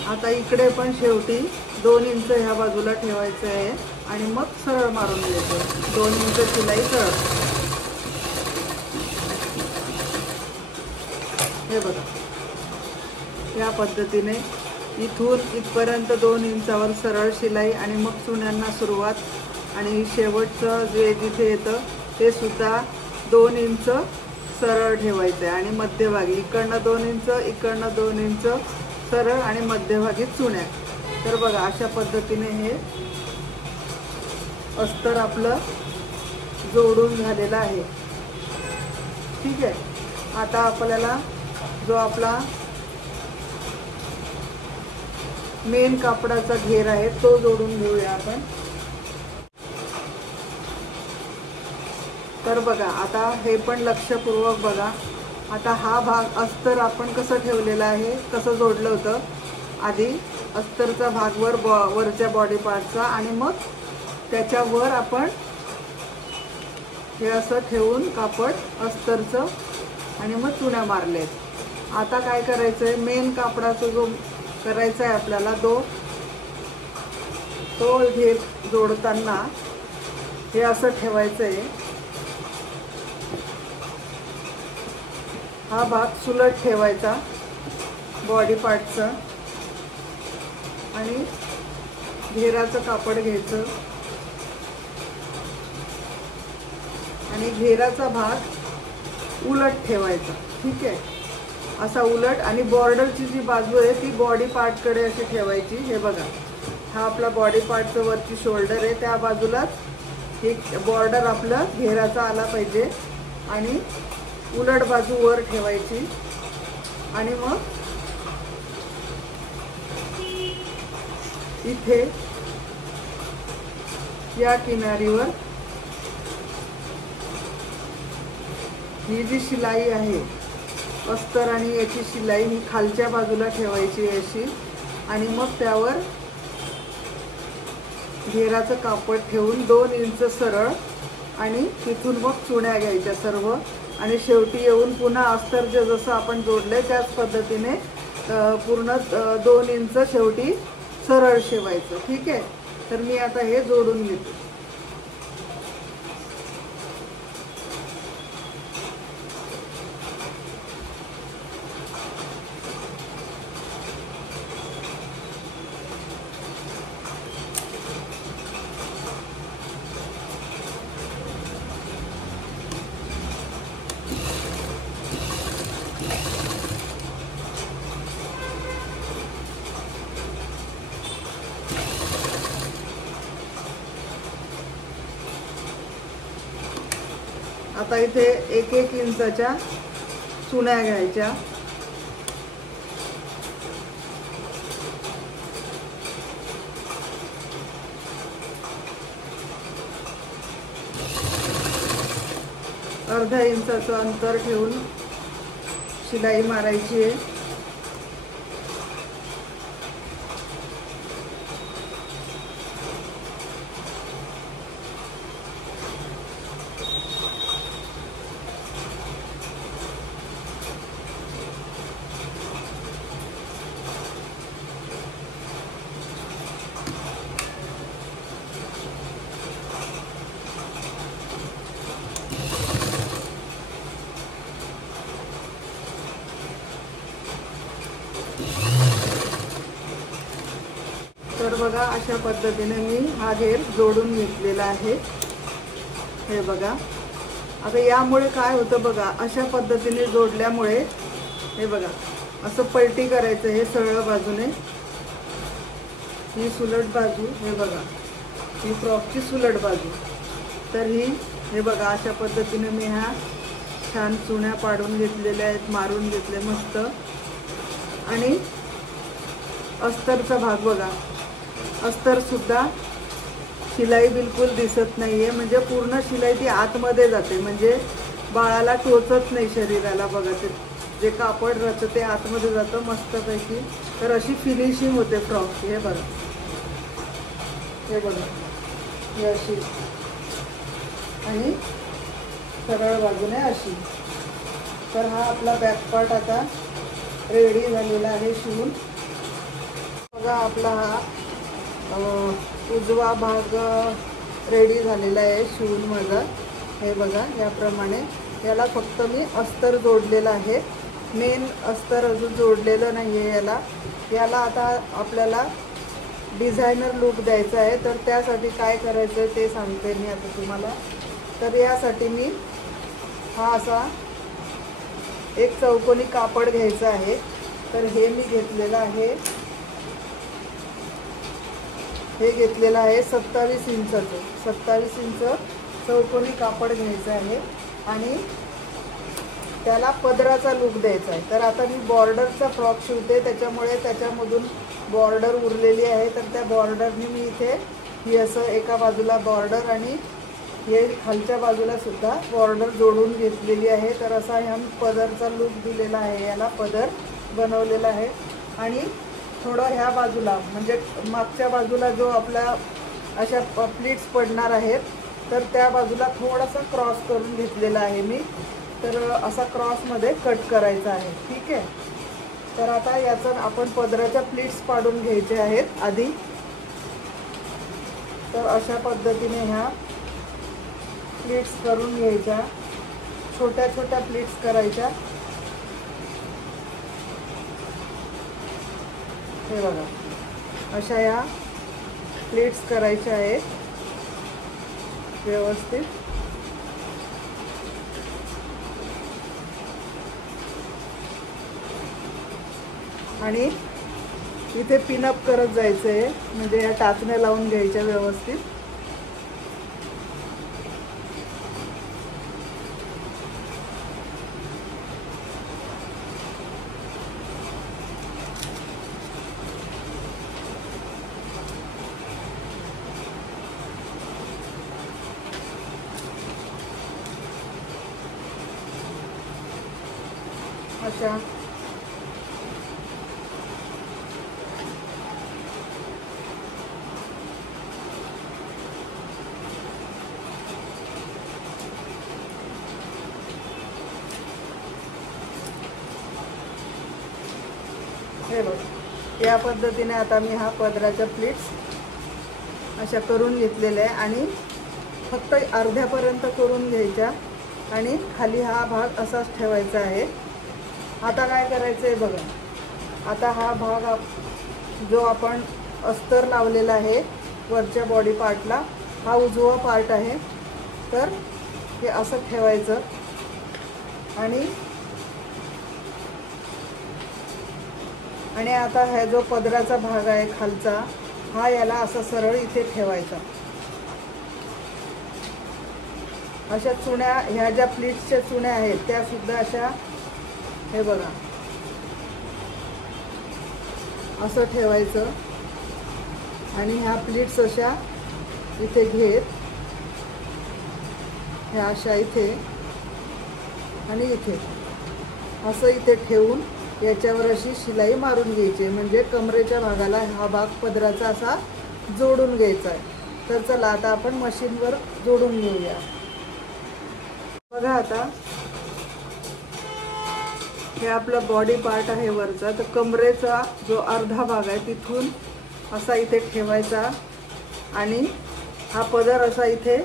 आता इकडे पण शेवटी 2 इंच ह्या बाजूला ठेवायचं आहे आणि मग सरळ मारून घ्यायचं। 2 इंच शिलाई सरळ, हे बघा या पद्धतीने इथून इथपर्यंत 2 इंचावर सरळ शिलाई आणि मग चुण्यांना सुरुवात आणि शेवटचं जे जिथे येतं ते सुद्धा 2 इंच सरळ ठेवायचं आहे आणि मध्यभागी इकडनं 2 इंच इकडनं 2 इंच सरळ आणि मध्यभागी चुण्या। तर बघा अशा पद्धतीने हे अस्तर आपलं जोडून झालेलं आहे। ठीक आहे, आता आपल्याला जो आपला मेन कापडाचा घेर आहे तो जोडून घेऊया आपण। तर बघा आता हे पण लक्षपूर्वक बघा। आता हा भाग अस्तर आपण कसं ठेवलेला आहे, कसं जोडलं होतं आधी अस्तरचा भाग वरच्या बॉडी पार्टचा आणि मग त्याच्यावर आपण हे असं ठेवून कापड अस्तरचं आणि मग चुण्या मारलेत। आता काय करायचं आहे, मेन कापडाचा जो करायचा आहे आपल्याला तो तो घेर जोडताना हे असं ठेवायचं आहे. हा भाग सुलट ठेवायचा बॉडी पार्टचा आणि घेराचं कापड घ्यायचं आणि घेराचा भाग उलट ठेवायचा. ठीक आहे, असा उलट. आणि बॉर्डरची जी बाजू आहे ती बॉडी पार्टकडे अशी ठेवायची. हे बघा, हा आपला बॉडी पार्टचं वरची शोल्डर आहे, त्या बाजूलाच हे बॉर्डर आपलं घेराचा आला पाहिजे आणि उलट बाजू वर ठेवायची. आणि मग इथे या किनारीवर ही जी शिलाई आहे अस्तर आणि याची शिलाई ही खालच्या बाजूला ठेवायची अशी. आणि मग त्यावर घेराचं कापड ठेवून 2 इंच सरळ आणि तिथून मग चुण्या घ्यायच्या सर्व. आणि शेवटी येऊन पुन्हा अस्तर जे जसं आपण जोडले त्याच पद्धतीने पूर्ण 2 इंच शेवटी सरळ शिवायचं. ठीक आहे, तर मी आता हे जोडून घेते. आता इथे 1-1 इंचाच्या चुण्या घ्यायच्या. अर्धा इंचाचं अंतर ठेवून शिलाई मारायची आहे. तर बघा, अशा पद्धतीने मी हा घेर जोडून घेतलेला आहे. हे बघा, आता यामुळे काय होतं बघा, अशा पद्धतीने जोडल्यामुळे हे बघा असं पलटी करायचं. हे सरळ बाजूने, ही सुलट बाजू. हे बघा, ही फ्रॉकची सुलट बाजू. तर ही हे बघा अशा पद्धतीने मी ह्या छान चुण्या पाडून घेतलेल्या आहेत, मारून घेतले मस्त. आणि अस्तरचा भाग बघा, अस्तर सुद्धा शिलाई बिलकुल दिसत नाहीये, म्हणजे पूर्ण शिलाई ती आतमध्ये जाते, म्हणजे बाळाला टोचत नाही शरीराला. बघा, ते जे कापड राहतं ते आतमध्ये जातं मस्तपैकी. तर अशी फिनिशिंग होते फ्रॉकची. हे बघा, हे बघा, ही अशी आणि सरळ बाजूने अशी. तर हा आपला बॅक पार्ट आता रेडी झालेला आहे शिवून. बघा, आपला हा उजवा भाग रेडी झालेला आहे शिवून माझा. हे बघा, याप्रमाणे याला फक्त मी अस्तर जोडलेलं आहे, मेन अस्तर अजून जोडलेलं नाही आहे याला. याला आता आपल्याला डिझायनर लुक द्यायचा आहे. तर त्यासाठी काय करायचं आहे ते सांगते मी आता तुम्हाला. तर यासाठी मी हा असा एक चौकोनी कापड घ्यायचं आहे. तर हे मी घेतलेलं आहे, हे घेतलेलं आहे 27 इंचाचं. 27 इंच चौकोनी कापड घ्यायचं आहे आणि त्याला पदराचा लुक द्यायचा आहे. तर आता मी बॉर्डरचा फ्रॉक शिवते, त्याच्यामुळे त्याच्यामधून बॉर्डर उरलेली आहे. तर त्या बॉर्डरने मी इथे ही असं एका बाजूला बॉर्डर आणि हे खालच्या बाजूला सुद्धा बॉर्डर जोडून घेतलेली आहे. तर असा ह्या पदरचा लुक दिलेला आहे, याला पदर बनवलेला आहे. आणि थोडं ह्या बाजूला म्हणजे मागच्या बाजूला जो आपला अशा प्लीट्स पडणार आहेत तर त्या बाजूला थोडासा क्रॉस करून घेतलेला आहे मी. तर असा क्रॉसमध्ये कट करायचा आहे. ठीक आहे, तर आता याचं आपण पदराच्या प्लीट्स पाडून घ्यायचे आहेत आधी. तर अशा पद्धतीने ह्या प्लेट्स करून घ्यायच्या, छोट्या छोट्या प्लेट्स करायच्या। हे बघा, अशा या प्लेट्स करायच्या आहेत व्यवस्थित। आणि इथे पिनअप करत जायचं आहे, म्हणजे या टाचण्या लावून घ्यायच्या व्यवस्थित। अशा हे बघ, या पद्धतीने आता मी हा पदराच्या प्लेट्स अशा करून घेतलेल्या आहे आणि फक्त अर्ध्यापर्यंत करून घ्यायच्या आणि खाली हा भाग असाच ठेवायचा आहे। आता काय करायचं आहे बघा, आता हा भाग जो आपण अस्तर लावलेला आहे वरच्या बॉडी पार्टला, हा उजवा पार्ट आहे, तर हे असं ठेवायचं आणि आता हा जो पदराचा भाग आहे खालचा, हा याला असा सरळ इथे ठेवायचा। अशा चुण्या, ह्या ज्या प्लीट्सच्या चुण्या आहेत त्या सुद्धा अशा, हे बघा, असं ठेवायचं आणि ह्या प्लीट्स अशा इथे घेत, ह्या अशा इथे आणि इथे असं इथे ठेवून याच्यावर अशी शिलाई मारून घ्यायची, म्हणजे कमरेच्या भागाला हा भाग पदराचा असा जोडून घ्यायचा आहे। तर चला आता आपण मशीनवर जोडून घेऊया। बघा, आता हे आपला बॉडी पार्ट आहे वरचा, तर कमरेचा जो अर्धा भाग आहे तिथून असा इथे ठेवायचा आणि हा पदर असा इथे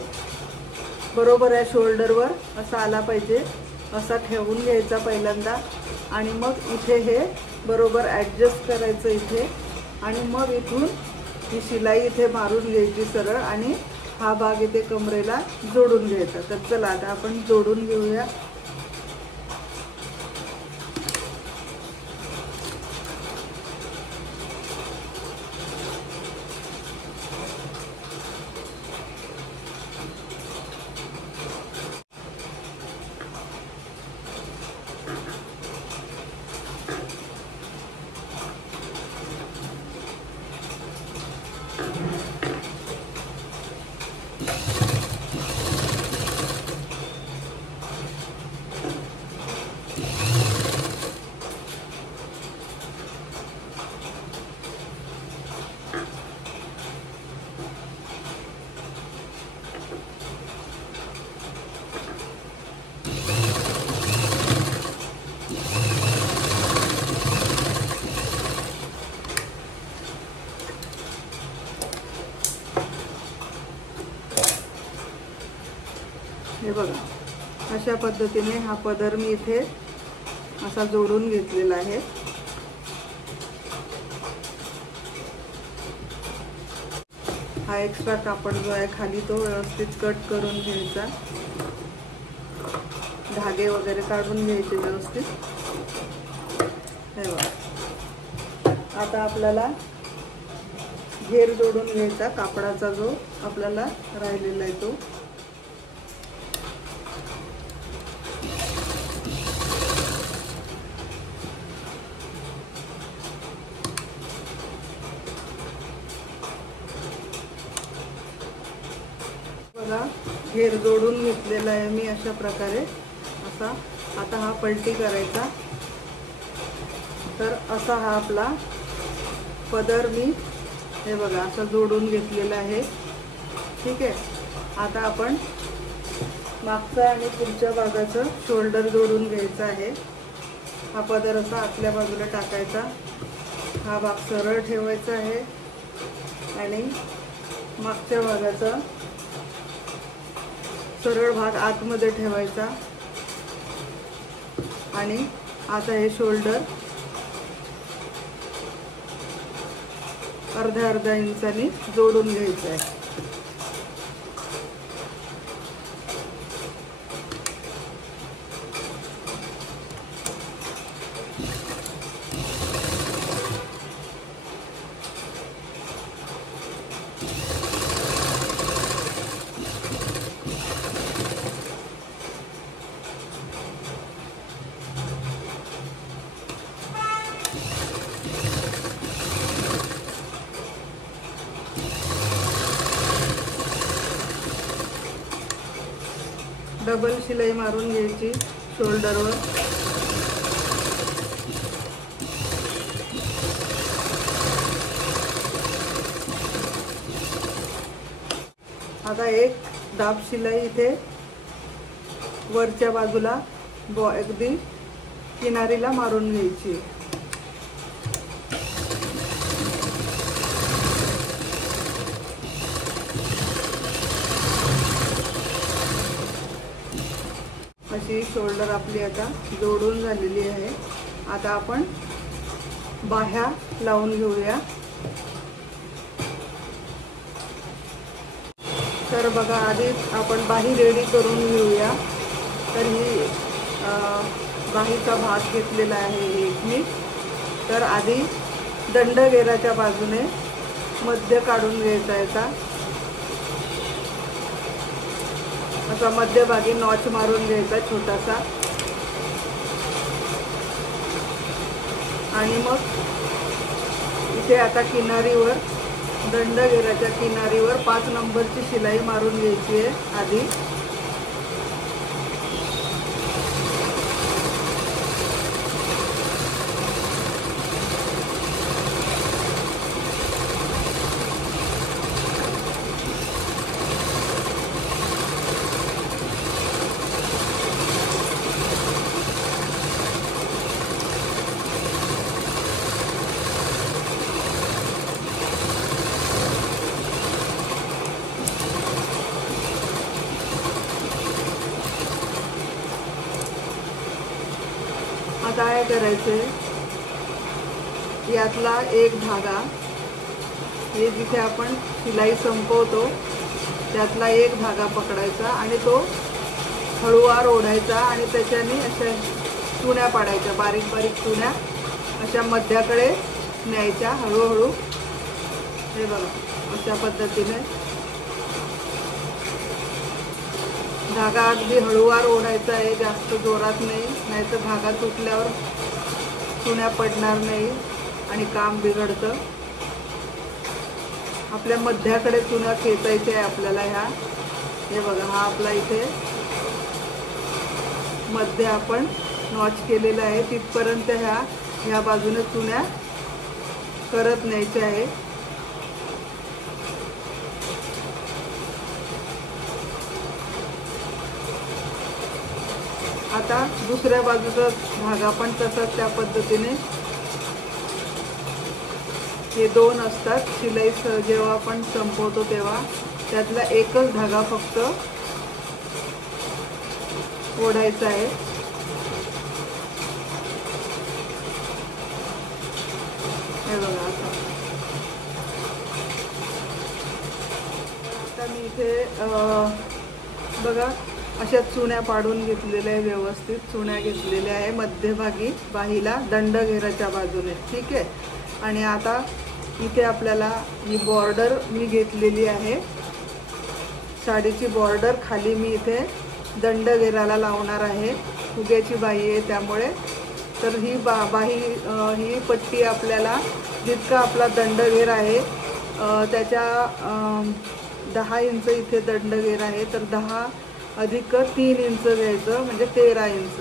बरोबर आहे शोल्डरवर असा आला पाहिजे, असा ठेवून घ्यायचा पहिल्यांदा आणि मग इथे हे बरोबर ॲडजस्ट करायचं इथे आणि मग इथून ही शिलाई इथे मारून घ्यायची सरळ आणि हा भाग इथे कमरेला जोडून घ्यायचा। तर चला आता आपण जोडून घेऊया। हे बघा, अशा पद्धतीने हा पदर मी इथे असा जोडून घेतलेला आहे। हा एक्स्ट्रा कापड जो आहे खाली तो व्यवस्थित कट करून घ्यायचा, धागे वगैरे काढून घ्यायचे व्यवस्थित। हे बघा, आता आपल्याला घेर जोडून घ्यायचा, कापडाचा जो आपल्याला राहिलेला आहे तो। घेर जोडून घेतलेला आहे मी अशा प्रकारे असा। आता हा पलटी करायचा, तर असा हा आपला पदर मी हे बघा असा जोडून घेतलेला आहे। ठीक आहे, आता आपण मागचा आणि पुढच्या भागाचं शोल्डर जोडून घ्यायचं आहे। हा पदर असा आतल्या बाजूला टाकायचा, हा भाग सरळ ठेवायचा आहे आणि मागच्या भागाचा सरळ भाग आतमध्ये ठेवायचा आणि आता हे शोल्डर अर्ध्या इंचानी जोडून घ्यायचं आहे। डबल शिलाई मारून घ्यायची शोल्डरवर। आता एक दाब शिलाई इथे वरच्या बाजूला अगदी किनारीला मारून घ्यायची। अशी शोल्डर आपली आता जोडून झालेली आहे। आता आपण बाह्या लावून घेऊया। तर बघा, आधी आपण बाही रेडी करून घेऊया। तर ही बाहीचा भाग घेतलेला आहे एक मी। तर आधी दंडगेराच्या बाजूने मध्य काढून घ्यायचा याचा, असा मध्यभागी नॉच मारून घ्यायचा छोटासा आणि मग इथे आता किनारीवर दंडगेराच्या किनारीवर 5 नंबरची शिलाई मारून घ्यायची आहे आधी। आता काय करायचंय, यातला एक धागा हे जिथे आपण शिलाई संपवतो त्यातला एक धागा पकडायचा आणि तो हळूवार ओढायचा आणि त्याच्याने अशा चुण्या पाडायच्या, बारीक बारीक चुण्या अशा मध्याकडे न्यायच्या हळूहळू। हे बघा, अशा पद्धतीने धागा अगदी हळूवार ओढायचा आहे, जास्त जोरात नाही, नाहीतर धागा तुटल्यावर चुण्या पडणार नाही आणि काम बिघडतं। आपल्या मध्याकडे चुण्या खेचायच्या आहे आपल्याला ह्या। हे बघा, हा आपला इथे मध्ये आपण नॉच केलेला आहे तिथपर्यंत ह्या बाजूने चुण्या करत न्यायच्या आहे। आता दुसऱ्या बाजूचा धागा पण तसाच त्या पद्धतीने, हे 2 असतात शिलाई जेव्हा आपण संपवतो तेव्हा त्यातला एकच धागा फक्त ओढायचा आहे। हे बघा, आता मी इथे बघा अशा चुण्या पाडून घेतलेल्या आहे, व्यवस्थित चुण्या घेतलेल्या आहे मध्यभागी बाहीला दंडगेराच्या बाजूने, ठीक आहे। आणि आता इथे आपल्याला ही बॉर्डर मी घेतलेली आहे, साडीची बॉर्डर खाली मी इथे दंडगेराला लावणार आहे, फुग्याची बाही आहे त्यामुळे। तर ही बाही ही पट्टी आपल्याला जितका आपला दंडगेर आहे त्याच्या 10 इंच इथे दंडगेर आहे, तर 10 अधिक 3 इंच घ्यायचं म्हणजे 13 इंच।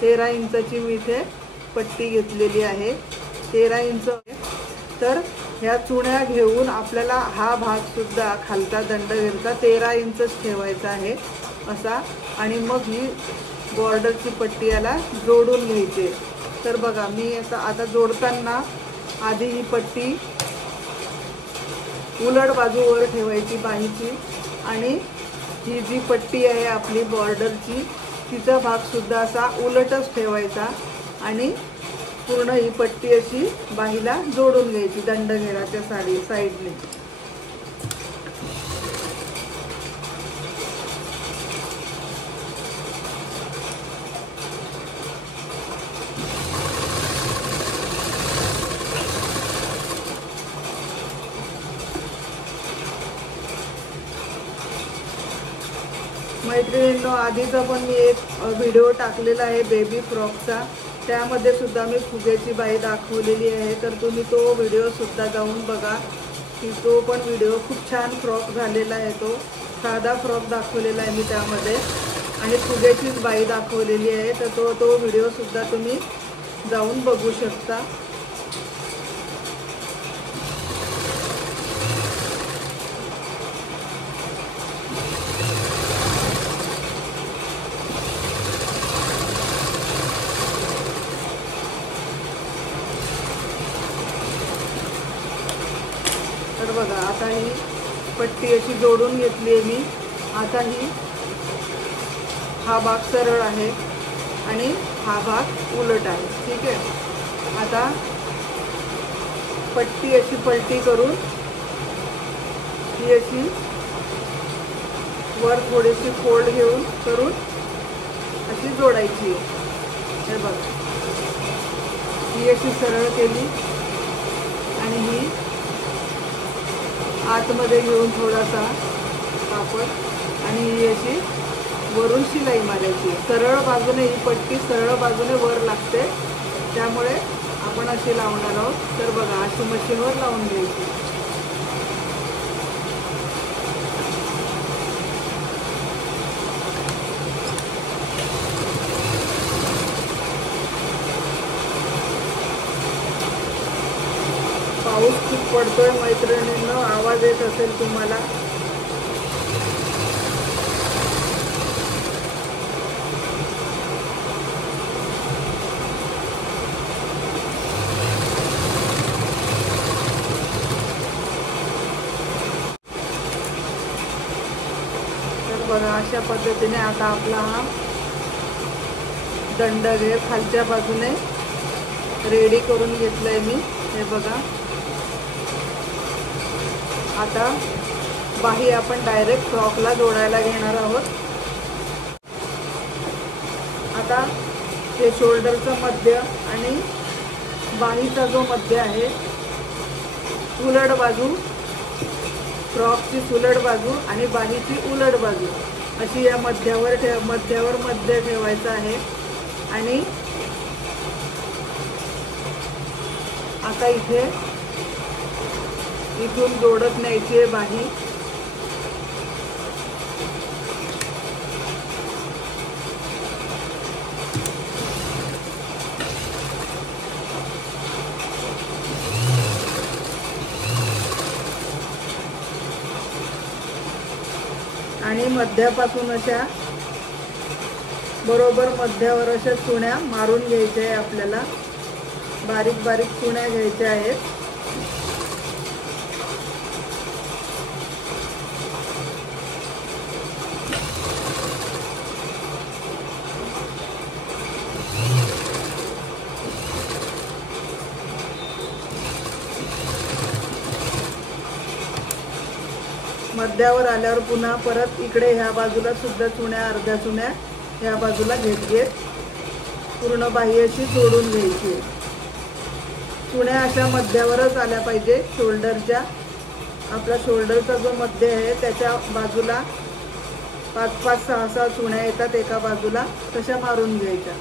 13 इंचाची मी इथे पट्टी घेतलेली आहे, 13 इंच। तर ह्या चुण्या घेऊन आपल्याला हा भाग सुद्धा खालचा दंडगेरचा 13 इंचच ठेवायचा आहे असा, आणि मग ही बॉर्डरची पट्टी याला जोडून घ्यायची। तर बघा, मी आता जोडताना आधी ही पट्टी उलट बाजूवर ठेवायची बाहीची आणि ही जी पट्टी आहे आपली बॉर्डरची तिचा भागसुद्धा असा उलटच ठेवायचा आणि पूर्ण ही पट्टी अशी बाहीला जोडून घ्यायची दंडघेराच्या साईडने. मैत्रिणींनो, आधीचा पण मी एक व्हिडिओ टाकलेला आहे बेबी फ्रॉकचा, त्यामध्ये सुद्धा मी फुग्याची बाही दाखवलेली आहे. तर तुम्ही तो व्हिडिओ सुद्धा जाऊन बघा की तो पण व्हिडिओ खूप छान फ्रॉक झालेला आहे. तो साधा फ्रॉक दाखवलेला आहे मी त्यामध्ये आणि फुग्याचीच बाही दाखवलेली आहे. तर तो व्हिडिओ सुद्धा तुम्ही जाऊन बघू शकता. तर बघा, आता ही पट्टी अशी जोडून घेतली आहे मी. आता हा भाग सरळ आहे आणि हा भाग उलट आहे. ठीक आहे. आता पट्टी अशी पलटी करून ही अशी वर थोडीशी फोल्ड करून अशी जोडायची आहे. हे बघा, ही अशी सरळ केली आणि ही आतमध्ये घेऊन थोडासा कापड आणि ही अशी वरून शिलाई मारायची. सरळ बाजूने ही पट्टी सरळ बाजूने वर लागते, त्यामुळे आपण अशी लावणार आहोत. तर बघा, अशी मशीनवर लावून घ्यायची. पाऊस खूप पडतोय मैत्रिणींनो, आवाज येत असेल तुम्हाला. तर बघा, अशा पद्धतीने आता आपला हा दंडघेर खालच्या बाजूने रेडी करून घेतलंय मी. हे बघा, आता बाही आपण डायरेक्ट फ्रॉकला जोडायला घेणार आहोत. आता हे शोल्डरचं मध्य आणि बाहीचा जो मध्य आहे, उलट बाजू, फ्रॉकची उलट बाजू आणि बाहीची उलट बाजू अशी या मध्यावर मध्य ठेवायचं आहे. आणि आता इथून जोडत न्यायची आहे बाही. आणि मध्यापासून अशा बरोबर मध्यावर अशा चुण्या मारून घ्यायच्या आहे आपल्याला. बारीक बारीक चुण्या घ्यायच्या आहेत. मध्यावर आल्यावर पुन्हा परत इकडे ह्या बाजूला सुद्धा चुण्या, अर्ध्या चुण्या ह्या बाजूला घेत पूर्ण बाही अशी जोडून घ्यायची. चुण्या अशा मध्यावरच आल्या पाहिजे शोल्डरच्या. आपला शोल्डरचा जो मध्य आहे त्याच्या बाजूला 5-5, 6-6 चुण्या येतात एका बाजूला, तशा मारून घ्यायच्या.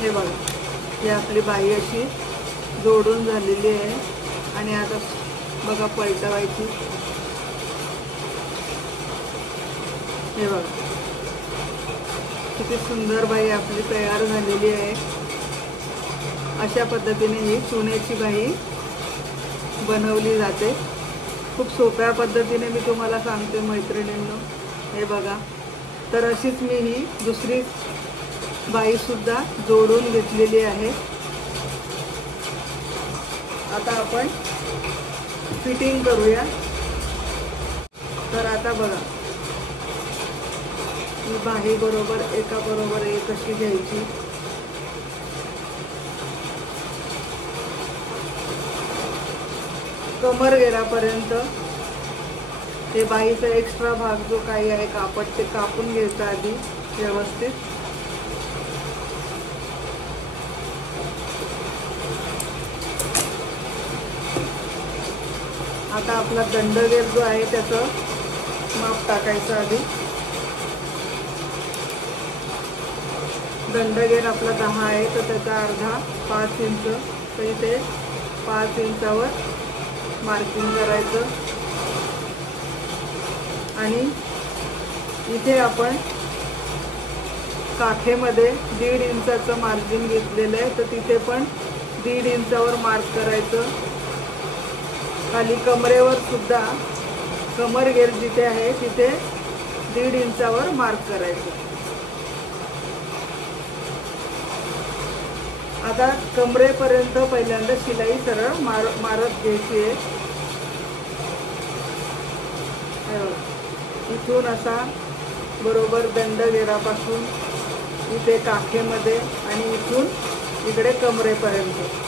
हे बघा, ही आपली बाही अशी जोडून झालेली आहे. आणि आता बघा पलटवायची. हे बघा, किती सुंदर बाही आपली तयार झालेली आहे. अशा पद्धतीने ही चुन्याची बाही बनवली जाते। खूप सोप्या पद्धतीने मी तुम्हाला सांगते मैत्रिणींनो, हे बघा। तर अशीच मी ही दुसरी बाईसुद्धा जोडून घेतलेली आहे। आता आपण फिटिंग करूया। तर आता बघा, ही बाही बरोबर एका बरोबर एक अशी घ्यायची। कमर घेरापर्यंत ते बाहीचा एक्स्ट्रा भाग जो काही आहे कापड ते कापून घ्यायचा आधी व्यवस्थित। आता आपला दंडगेर जो आहे त्याचं माप टाकायचं आधी। दंडगेर आपला 10 आहे तर त्याचा अर्धा 5 इंच, तर इथे 5 इंचावर मार्किंग करायचं। आणि इथे आपण काखेमध्ये 1.5 इंचाचं मार्जिन घेतलेलं आहे, तर तिथे पण 1.5 इंचावर मार्क करायचं। खाली कमरेवर सुद्धा कमर घेर जिथे आहे तिथे 1.5 इंचावर मार्क करायचं। आता कमरेपर्यंत पहिल्यांदा शिलाई सरळ मारत घ्यायची आहे। इथून असा बरोबर दंडगेरापासून इथे काखेमध्ये आणि इथून इकडे कमरेपर्यंत।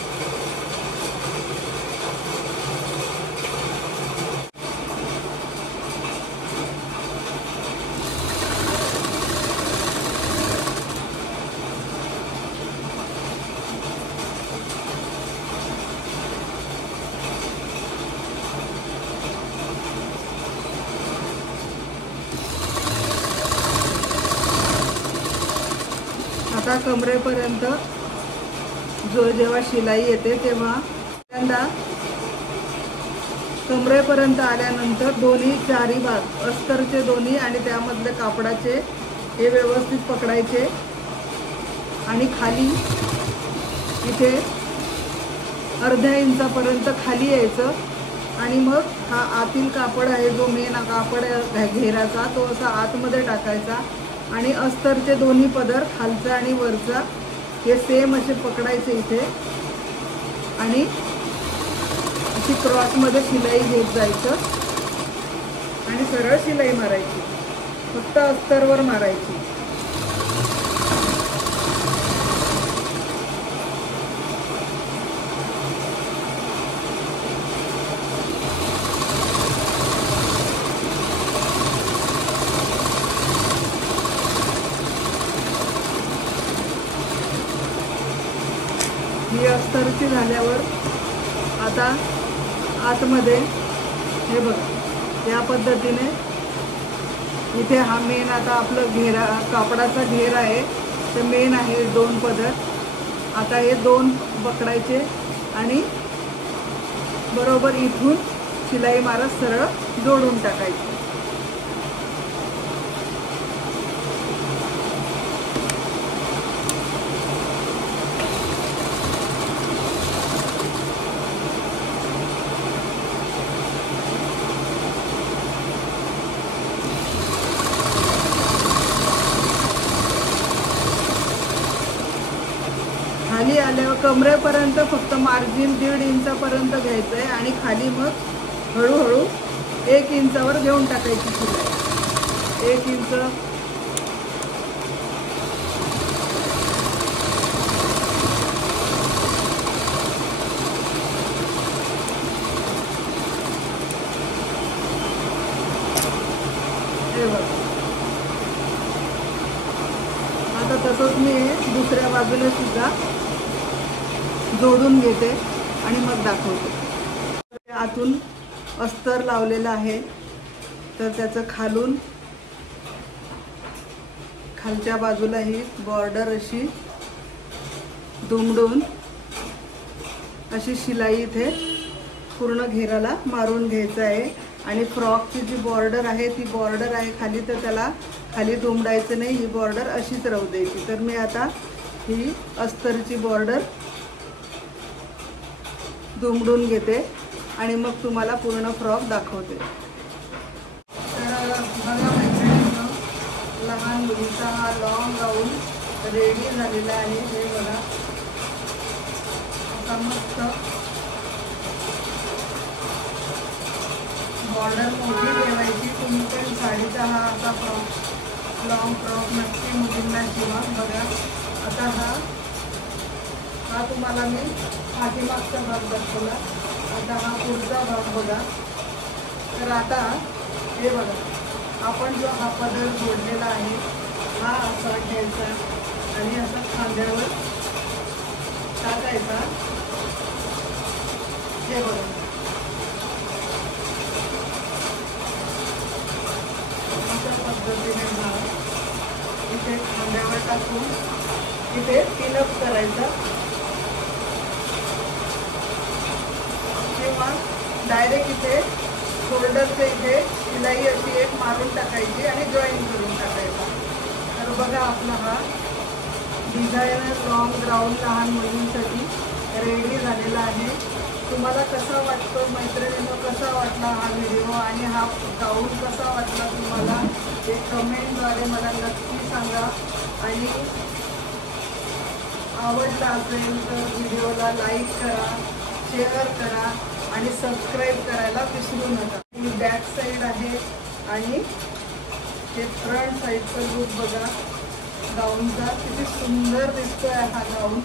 आता कमरेपर्यंत जेव्हा शिलाई येते तेव्हा पहिल्यांदा कमरेपर्यंत आल्यानंतर दोन्ही चारी भाग अस्तरचे दोन्ही आणि त्यामधले कापडाचे हे व्यवस्थित पकडायचे आणि खाली इथे अर्ध्या इंचापर्यंत खाली यायचं। आणि मग हा आतील कापड आहे जो मेन कापड घेराचा तो असा आतमध्ये टाकायचा आणि अस्तरचे दोन्ही पदर खालचा आणि वरचा हे सेम असे पकडायचे इथे आणि अशी क्रॉसमध्ये शिलाई घेत जायचं आणि सरळ शिलाई मारायची, फक्त अस्तरवर मारायची। ही अस्तरची झाल्यावर आता आतमध्ये हे बघा या पद्धतीने इथे हा मेन आता आपलं घेरा कापडाचा घेर आहे, तर मेन आहे 2 पदर। आता हे 2 पकडायचे आणि बरोबर इथून शिलाई मारत सरळ जोडून टाकायची। खाली आल्यावर कमरेपर्यंत फक्त मार्जिन 1.5 इंचापर्यंत घ्यायचं आहे आणि खाली मग हळूहळू 1 इंचावर घेऊन टाकायची शिलाई। 1 इंच हे बघा। आता तसंच मी दुसऱ्या बाजूने सुद्धा जोडून घेते आणि मग दाखवते। आतून अस्तर लावलेलं आहे तर त्याचं खालून खालच्या बाजूला ही बॉर्डर अशी दुमडून अशी शिलाई इथे पूर्ण घेराला मारून घ्यायचं आहे आणि फ्रॉकची जी बॉर्डर आहे ती बॉर्डर आहे खाली, तर त्याला खाली दुमडायचं नाही, ही बॉर्डर अशीच राहू द्यायची। तर मी आता ही अस्तरची बॉर्डर दुमडून घेते आणि मग तुम्हाला पूर्ण फ्रॉक दाखवते। तर बघा मैत्रिणींनो, लहान मुलीचा हा लॉंग गाऊन रेडी झालेला आहे। हे बघा असा मस्त बॉर्डर मोठी ठेवायची। तुम्ही पण साडीचा हा असा फ्रॉक लॉंग फ्रॉक नक्की मुलींना शिवा। बघा आता हा तुम्हाला मी पाठीमागचा भाग दाखवला, आता हा पुढचा भाग बघा। तर आता हे बघा आपण जो हा पदर जोडलेला आहे हा असा घ्यायचा आणि असा खांद्यावर टाकायचा। हे बघा अशा पद्धतीने हा इथे खांद्यावर टाकून इथे पिनअप करायचा किंवा डायरेक्ट इथे शोल्डरच्या इथे शिलाई अशी एक मारून टाकायची आणि जॉईन करून टाकायचा। तर बघा आपला हा डिझायनर लॉंग गाऊन लहान मुलींसाठी रेडी झालेला आहे। तुम्हाला कसा वाटतो मैत्रिणींनो, कसा वाटला हा व्हिडिओ आणि हा गाऊन कसा वाटला तुम्हाला हे कमेंटद्वारे मला नक्की सांगा। आणि आवडला असेल तर व्हिडिओला लाईक करा, शेअर करा आणि सबस्क्राईब करायला विसरू नका। ही बॅक साईड आहे आणि हे फ्रंट साईडचा लुक बघा गाऊनचा, किती सुंदर दिसतोय हा गाऊन।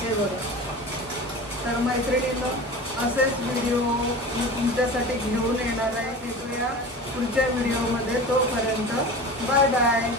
हे बघा। तर मैत्रिणींनो असेच व्हिडिओ मी तुमच्यासाठी घेऊन येणार आहे। भेटूया पुढच्या व्हिडिओमध्ये, तोपर्यंत बाय बाय।